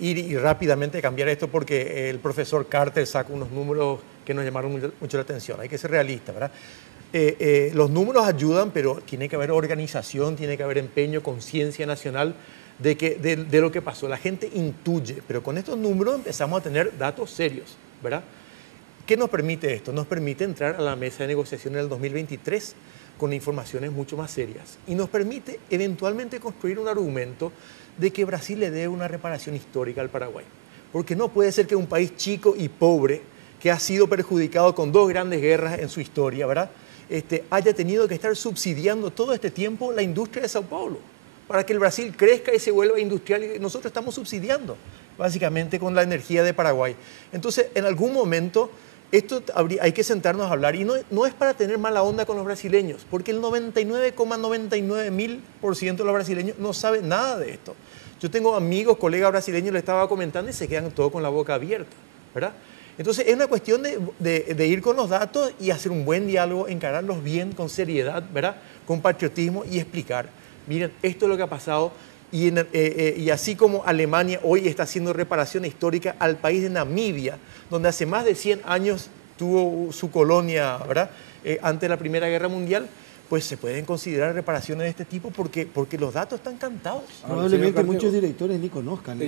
ir y rápidamente cambiar esto, porque el profesor Carter saca unos números que nos llamaron mucho la atención. Hay que ser realista, ¿verdad? Los números ayudan, pero tiene que haber organización, tiene que haber empeño, conciencia nacional. de lo que pasó. La gente intuye, pero con estos números empezamos a tener datos serios, ¿verdad? ¿Qué nos permite esto? Nos permite entrar a la mesa de negociación en el 2023 con informaciones mucho más serias y nos permite eventualmente construir un argumento de que Brasil le debe una reparación histórica al Paraguay. Porque no puede ser que un país chico y pobre, que ha sido perjudicado con 2 grandes guerras en su historia, ¿verdad? Haya tenido que estar subsidiando todo este tiempo la industria de Sao Paulo, para que el Brasil crezca y se vuelva industrial. Y nosotros estamos subsidiando, básicamente, con la energía de Paraguay. Entonces, en algún momento, hay que sentarnos a hablar. Y no es para tener mala onda con los brasileños, porque el 99,99% de los brasileños no saben nada de esto. Yo tengo amigos, colegas brasileños, les estaba comentando y se quedan todos con la boca abierta, ¿verdad? Entonces, es una cuestión de ir con los datos y hacer un buen diálogo, encararlos bien, con seriedad, ¿verdad? Con patriotismo y explicar, miren, esto es lo que ha pasado y así como Alemania hoy está haciendo reparación histórica al país de Namibia, donde hace más de 100 años tuvo su colonia, ¿verdad? Antes de la Primera Guerra Mundial, pues se pueden considerar reparaciones de este tipo porque los datos están cantados. Probablemente muchos directores ni conozcan,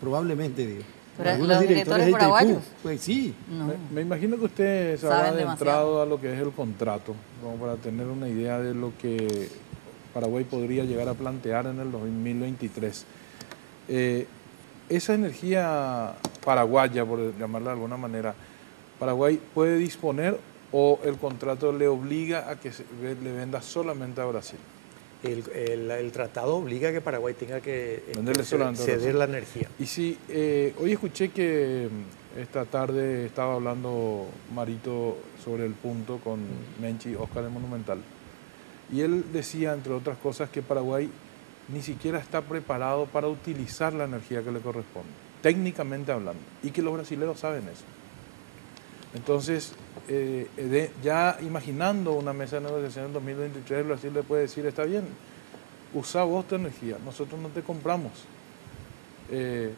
probablemente digo. Pero Algunos los directores directores paraguayos. Pues sí. No. Me imagino que usted se habrá adentrado a lo que es el contrato, como para tener una idea de lo que Paraguay podría llegar a plantear en el 2023. Esa energía paraguaya, por llamarla de alguna manera, ¿Paraguay puede disponer o el contrato le obliga a que le venda solamente a Brasil? El tratado obliga a que Paraguay tenga que ceder la energía. Y si hoy escuché que esta tarde estaba hablando Marito sobre el punto con Menchi Oscar de Monumental, y él decía, entre otras cosas, que Paraguay ni siquiera está preparado para utilizar la energía que le corresponde, técnicamente hablando, y que los brasileños saben eso. Entonces, ya imaginando una mesa de negociación en 2023, Brasil le puede decir, está bien, usa vos tu energía, nosotros no te compramos,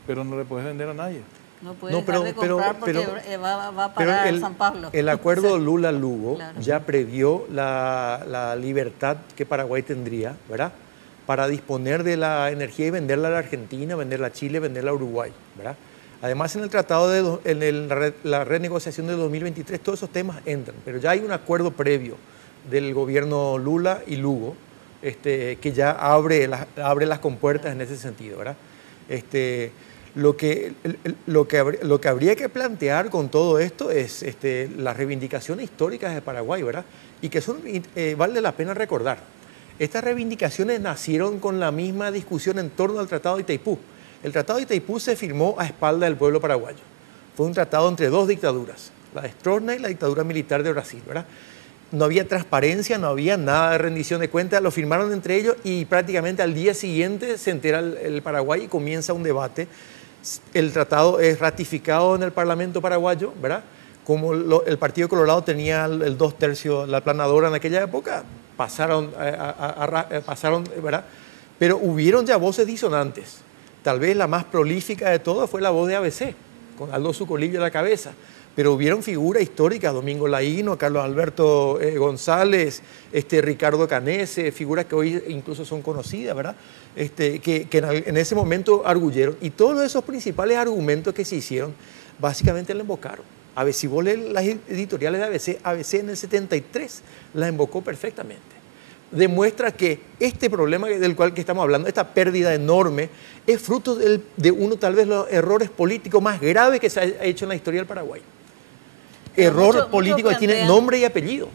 pero no le puedes vender a nadie. No puede dejar de comprar porque va a parar San Pablo. El acuerdo Lula-Lugo claro, ya previó la libertad que Paraguay tendría, ¿verdad?, para disponer de la energía y venderla a la Argentina, venderla a Chile, venderla a Uruguay, ¿verdad? Además, en el tratado, la renegociación de 2023, todos esos temas entran, pero ya hay un acuerdo previo del gobierno Lula y Lugo, que ya abre las compuertas en ese sentido, ¿verdad? Lo que habría que plantear con todo esto es las reivindicaciones históricas de Paraguay, ¿verdad? Y que vale la pena recordar. Estas reivindicaciones nacieron con la misma discusión en torno al Tratado de Itaipú. El Tratado de Itaipú se firmó a espaldas del pueblo paraguayo. Fue un tratado entre 2 dictaduras, la de Stroessner y la dictadura militar de Brasil, ¿verdad? No había transparencia, no había nada de rendición de cuentas, lo firmaron entre ellos y prácticamente al día siguiente se entera el Paraguay y comienza un debate. El tratado es ratificado en el Parlamento paraguayo, ¿verdad? Como el Partido Colorado tenía el 2/3, la aplanadora en aquella época, pasaron, ¿verdad? Pero hubieron ya voces disonantes. Tal vez la más prolífica de todas fue la voz de ABC, con Aldo Zucolillo a la cabeza. Pero hubieron figuras históricas, Domingo Laíno, Carlos Alberto González, Ricardo Canese, figuras que hoy incluso son conocidas, ¿verdad? Que en ese momento arguyeron. Y todos esos principales argumentos que se hicieron, básicamente la invocaron. A ver, si vos lees las editoriales de ABC en el 73 la invocó perfectamente. Demuestra que este problema del cual que estamos hablando, esta pérdida enorme, es fruto de uno tal vez los errores políticos más graves que se ha hecho en la historia del Paraguay. Error político que tiene nombre y apellido.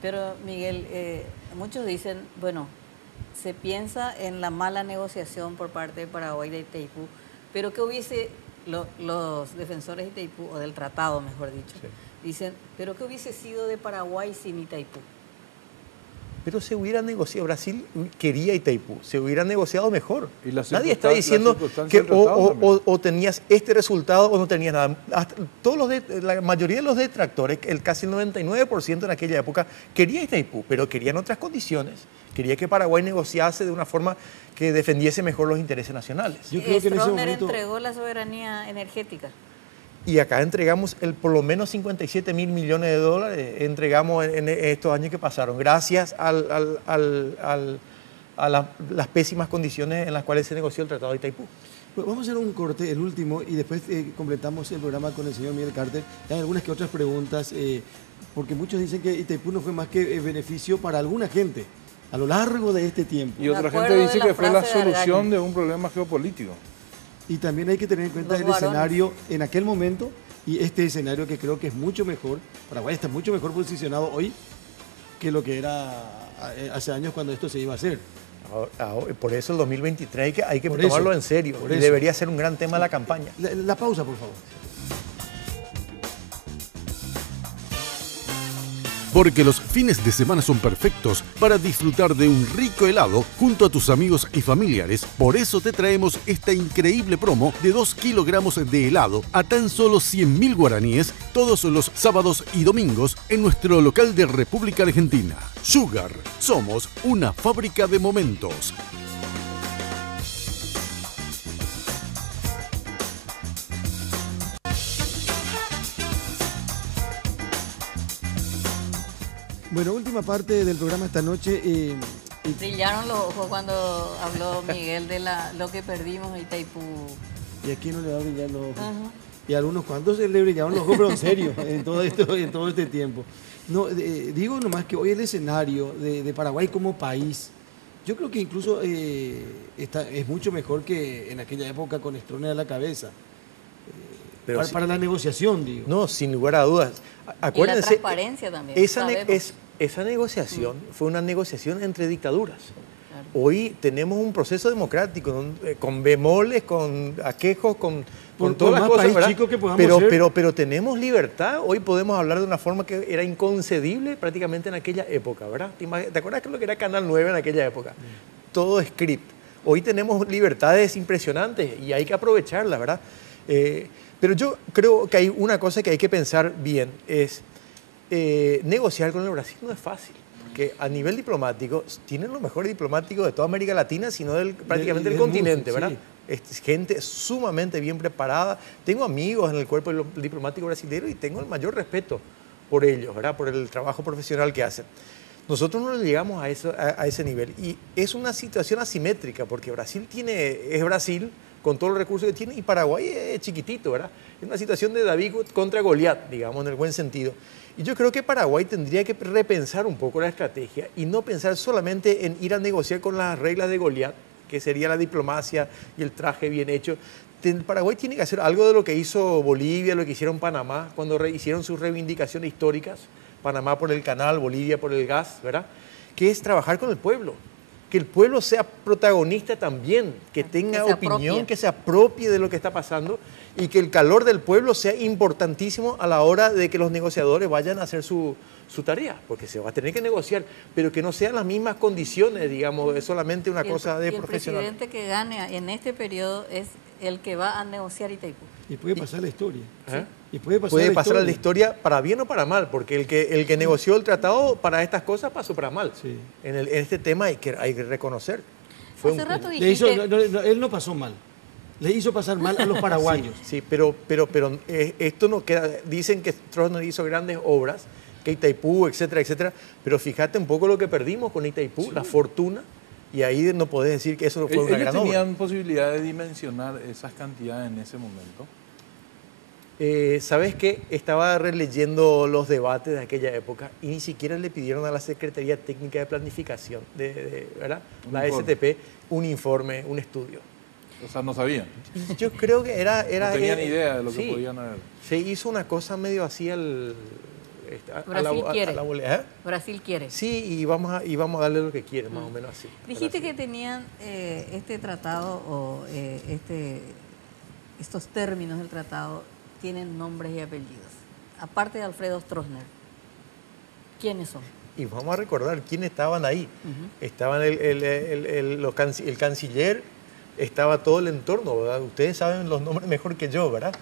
Pero Miguel, muchos dicen, bueno, se piensa en la mala negociación por parte de Paraguay de Itaipú, pero ¿qué hubiese los defensores de Itaipú, o del tratado mejor dicho, sí, dicen, pero ¿qué hubiese sido de Paraguay sin Itaipú? Pero se hubiera negociado, Brasil quería Itaipú, se hubiera negociado mejor. Nadie está diciendo que o tenías este resultado o no tenías nada. La mayoría de los detractores, casi el 99% en aquella época, quería Itaipú, pero querían otras condiciones. Quería que Paraguay negociase de una forma que defendiese mejor los intereses nacionales. Yo creo que en ese momento entregó la soberanía energética. Y acá entregamos por lo menos 57.000 millones de dólares, entregamos en estos años que pasaron, gracias a a las pésimas condiciones en las cuales se negoció el Tratado de Itaipú. Pues vamos a hacer un corte, el último, y después completamos el programa con el señor Miguel Carter. Hay algunas que otras preguntas, porque muchos dicen que Itaipú no fue más que beneficio para alguna gente a lo largo de este tiempo. Y otra Me gente acuerdo dice de la que fue la frase de solución Argaño. de un problema geopolítico. Y también hay que tener en cuenta Los el varones. escenario en aquel momento y este escenario que creo que es mucho mejor. Paraguay está mucho mejor posicionado hoy que lo que era hace años cuando esto se iba a hacer. Por eso el 2023 hay que Por tomarlo eso, en serio. por Y eso. debería ser un gran tema de la campaña. La pausa, por favor. Porque los fines de semana son perfectos para disfrutar de un rico helado junto a tus amigos y familiares. Por eso te traemos esta increíble promo de 2 kilogramos de helado a tan solo 100.000 guaraníes todos los sábados y domingos en nuestro local de República Argentina. Sugar, somos una fábrica de momentos. Bueno, última parte del programa esta noche. Brillaron los ojos cuando habló Miguel de lo que perdimos en Itaipú. Y aquí no le va a brillar los ojos. Ajá. Y a algunos cuantos se le brillaron los ojos, pero en serio, en todo este tiempo. No, digo nomás que hoy el escenario de Paraguay como país, yo creo que incluso es mucho mejor que en aquella época con Stroessner a la cabeza. Pero Para la negociación, digo. No, sin lugar a dudas. Y la Acuérdense, transparencia también. sabemos. esa negociación fue una negociación entre dictaduras. Claro. Hoy tenemos un proceso democrático con bemoles, con aquejos, con Por todas las más cosas, país ¿verdad? chico que podamos ser. Pero tenemos libertad. Hoy podemos hablar de una forma que era inconcebible prácticamente en aquella época, ¿verdad? ¿Te acuerdas que lo que era Canal 9 en aquella época? Todo script. Hoy tenemos libertades impresionantes y hay que aprovecharlas, ¿verdad? Pero yo creo que hay una cosa que hay que pensar bien, es negociar con el Brasil no es fácil, porque a nivel diplomático tienen los mejores diplomáticos de toda América Latina, sino prácticamente del continente, mundo, ¿verdad? sí. Es gente sumamente bien preparada. Tengo amigos en el cuerpo diplomático brasileño y tengo el mayor respeto por ellos, ¿verdad? Por el trabajo profesional que hacen. Nosotros no llegamos a ese nivel y es una situación asimétrica, porque Brasil es Brasil, con todos los recursos que tiene, y Paraguay es chiquitito, ¿verdad? Es una situación de David contra Goliat, digamos, en el buen sentido. Y yo creo que Paraguay tendría que repensar un poco la estrategia y no pensar solamente en ir a negociar con las reglas de Goliat, que sería la diplomacia y el traje bien hecho. Paraguay tiene que hacer algo de lo que hizo Bolivia, lo que hicieron Panamá, cuando hicieron sus reivindicaciones históricas, Panamá por el canal, Bolivia por el gas, ¿verdad? Que es trabajar con el pueblo. Que el pueblo sea protagonista también, que tenga opinión, que se apropie de lo que está pasando y que el calor del pueblo sea importantísimo a la hora de que los negociadores vayan a hacer su tarea, porque se va a tener que negociar, pero que no sean las mismas condiciones, digamos, es solamente una cosa de profesional. El presidente que gane en este periodo es el que va a negociar Itaipú. Y puede pasar la historia. ¿Eh? Y puede pasar a la historia para bien o para mal, porque el que negoció el tratado para estas cosas pasó para mal. Sí. En este tema hay que reconocer. Hace rato Le hizo, dijiste... él no pasó mal. Le hizo pasar mal a los paraguayos. Sí, pero esto no queda. Dicen que Stroessner hizo grandes obras, que Itaipú, etcétera, etcétera. Pero fíjate un poco lo que perdimos con Itaipú, la fortuna, y ahí no podés decir que eso fue una gran obra. ¿Ellos tenían posibilidad de dimensionar esas cantidades en ese momento? ¿Sabes qué? Estaba releyendo los debates de aquella época y ni siquiera le pidieron a la Secretaría Técnica de Planificación, ¿verdad? La STP, un informe, un estudio. O sea, no sabían. Yo creo que era no tenían idea de lo que podían haber. Se hizo una cosa medio así Brasil quiere. ¿eh? Brasil quiere. Sí, y vamos a darle lo que quiere, más o menos así. Dijiste que tenían este tratado o estos términos del tratado tienen nombres y apellidos. Aparte de Alfredo Stroessner, ¿quiénes son? Y vamos a recordar quiénes estaban ahí. Estaban el canciller, estaba todo el entorno, ¿verdad? Ustedes saben los nombres mejor que yo, ¿verdad?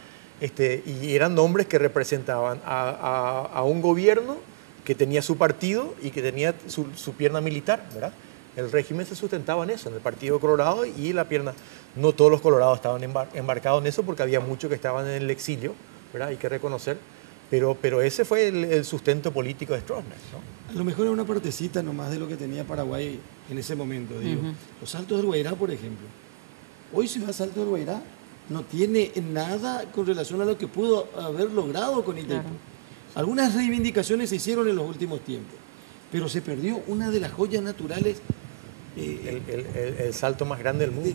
Y eran nombres que representaban a un gobierno que tenía su partido y que tenía su pierna militar, ¿verdad? El régimen se sustentaba en eso, en el Partido Colorado y la pierna. No todos los colorados estaban embarcados en eso porque había muchos que estaban en el exilio, ¿verdad? Hay que reconocer. Pero ese fue el sustento político de Stroessner, ¿no? A lo mejor era una partecita nomás de lo que tenía Paraguay en ese momento, digo. Los Saltos del Guairá, por ejemplo. Hoy si va a Saltos del Guairá, no tiene nada con relación a lo que pudo haber logrado con Itaipú. Claro. Algunas reivindicaciones se hicieron en los últimos tiempos, pero se perdió una de las joyas naturales. El salto más grande del mundo.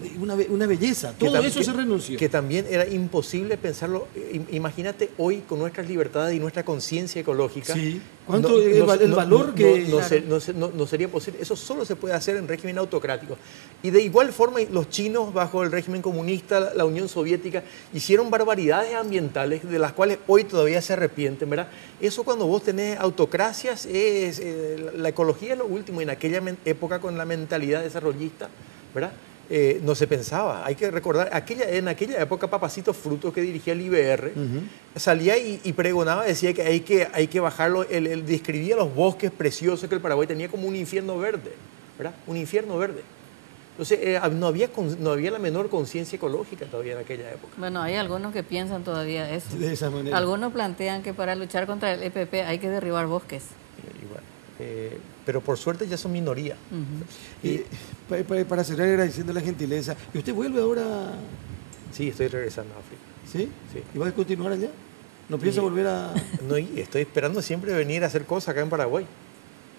Una belleza. Todo eso se renunció. Que también era imposible pensarlo. Imagínate hoy con nuestras libertades y nuestra conciencia ecológica. Sí. ¿Cuánto el valor que...? No sería posible. Eso solo se puede hacer en régimen autocrático. Y de igual forma, los chinos, bajo el régimen comunista, la Unión Soviética, hicieron barbaridades ambientales de las cuales hoy todavía se arrepienten, ¿verdad? Eso cuando vos tenés autocracias, la ecología es lo último. Y en aquella época, con la mentalidad desarrollista, ¿verdad? No se pensaba. Hay que recordar, en aquella época Papacito Frutos, que dirigía el IBR, salía y pregonaba, decía que hay que bajarlo, él describía los bosques preciosos que el Paraguay tenía como un infierno verde, ¿verdad? Un infierno verde. Entonces no había la menor conciencia ecológica todavía en aquella época. Bueno, hay algunos que piensan todavía eso. De esa manera. Algunos plantean que para luchar contra el EPP hay que derribar bosques. Pero por suerte ya son minoría. Para cerrar, agradeciendo la gentileza. ¿Y usted vuelve ahora? Sí, estoy regresando a África. ¿Sí? Sí. ¿Y vas a continuar allá? ¿No piensa volver a...? No, estoy esperando siempre venir a hacer cosas acá en Paraguay.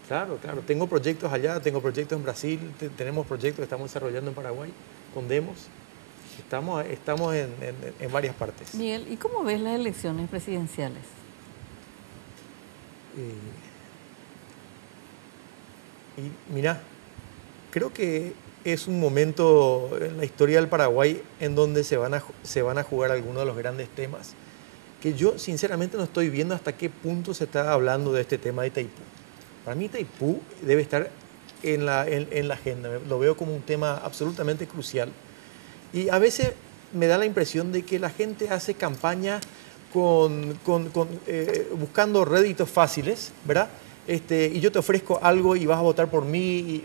Claro. Tengo proyectos allá, tengo proyectos en Brasil, tenemos proyectos que estamos desarrollando en Paraguay, con demos. Estamos en varias partes. Miguel, ¿y cómo ves las elecciones presidenciales? Y mira, creo que es un momento en la historia del Paraguay en donde se van a jugar algunos de los grandes temas que yo sinceramente no estoy viendo hasta qué punto se está hablando de este tema de Itaipú. Para mí Itaipú debe estar en la agenda, lo veo como un tema absolutamente crucial. Y a veces me da la impresión de que la gente hace campaña buscando réditos fáciles, ¿verdad? Y yo te ofrezco algo y vas a votar por mí,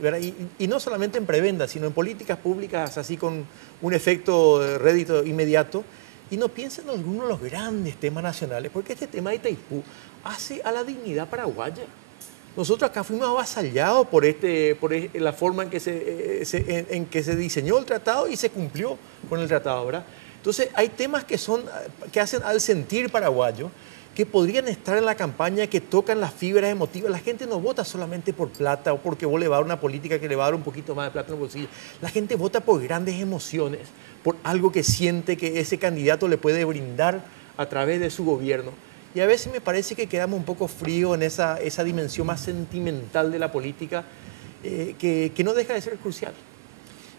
y no solamente en prebenda, sino en políticas públicas así con un efecto de rédito inmediato, y no piensan en algunos de los grandes temas nacionales, porque este tema de Itaipú hace a la dignidad paraguaya. Nosotros acá fuimos avasallados por la forma en que se diseñó el tratado y se cumplió con el tratado, ¿verdad? Entonces hay temas que hacen al sentir paraguayo, que podrían estar en la campaña, que tocan las fibras emotivas. La gente no vota solamente por plata o porque vos le va a dar una política que le va a dar un poquito más de plata en el bolsillo. La gente vota por grandes emociones, por algo que siente que ese candidato le puede brindar a través de su gobierno. Y a veces me parece que quedamos un poco fríos en esa dimensión más sentimental de la política, que no deja de ser crucial.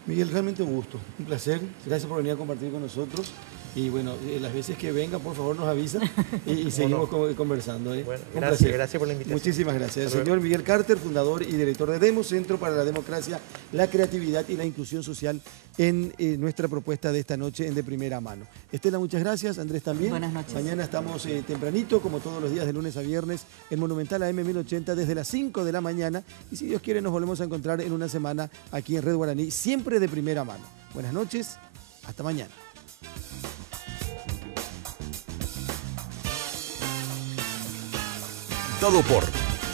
Miguel, realmente un gusto, un placer. Gracias por venir a compartir con nosotros. Y bueno, las veces que venga, por favor, nos avisa y seguimos conversando. Bueno, gracias por la invitación. Muchísimas gracias. El señor Miguel Carter, fundador y director de Demos, Centro para la Democracia, la Creatividad y la Inclusión Social, en nuestra propuesta de esta noche en De Primera Mano. Estela, muchas gracias. Andrés también. Buenas noches. Mañana estamos tempranito, como todos los días, de lunes a viernes, en Monumental AM 1080, desde las 5 de la mañana. Y si Dios quiere, nos volvemos a encontrar en una semana aquí en Red Guaraní, siempre de primera mano. Buenas noches. Hasta mañana. Dado por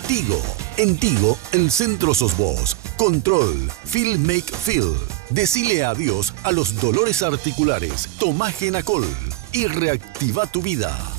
Tigo. En Tigo, el centro sos vos. Control. Feel Make Feel. Decile adiós a los dolores articulares. Tomá Genacol y reactiva tu vida.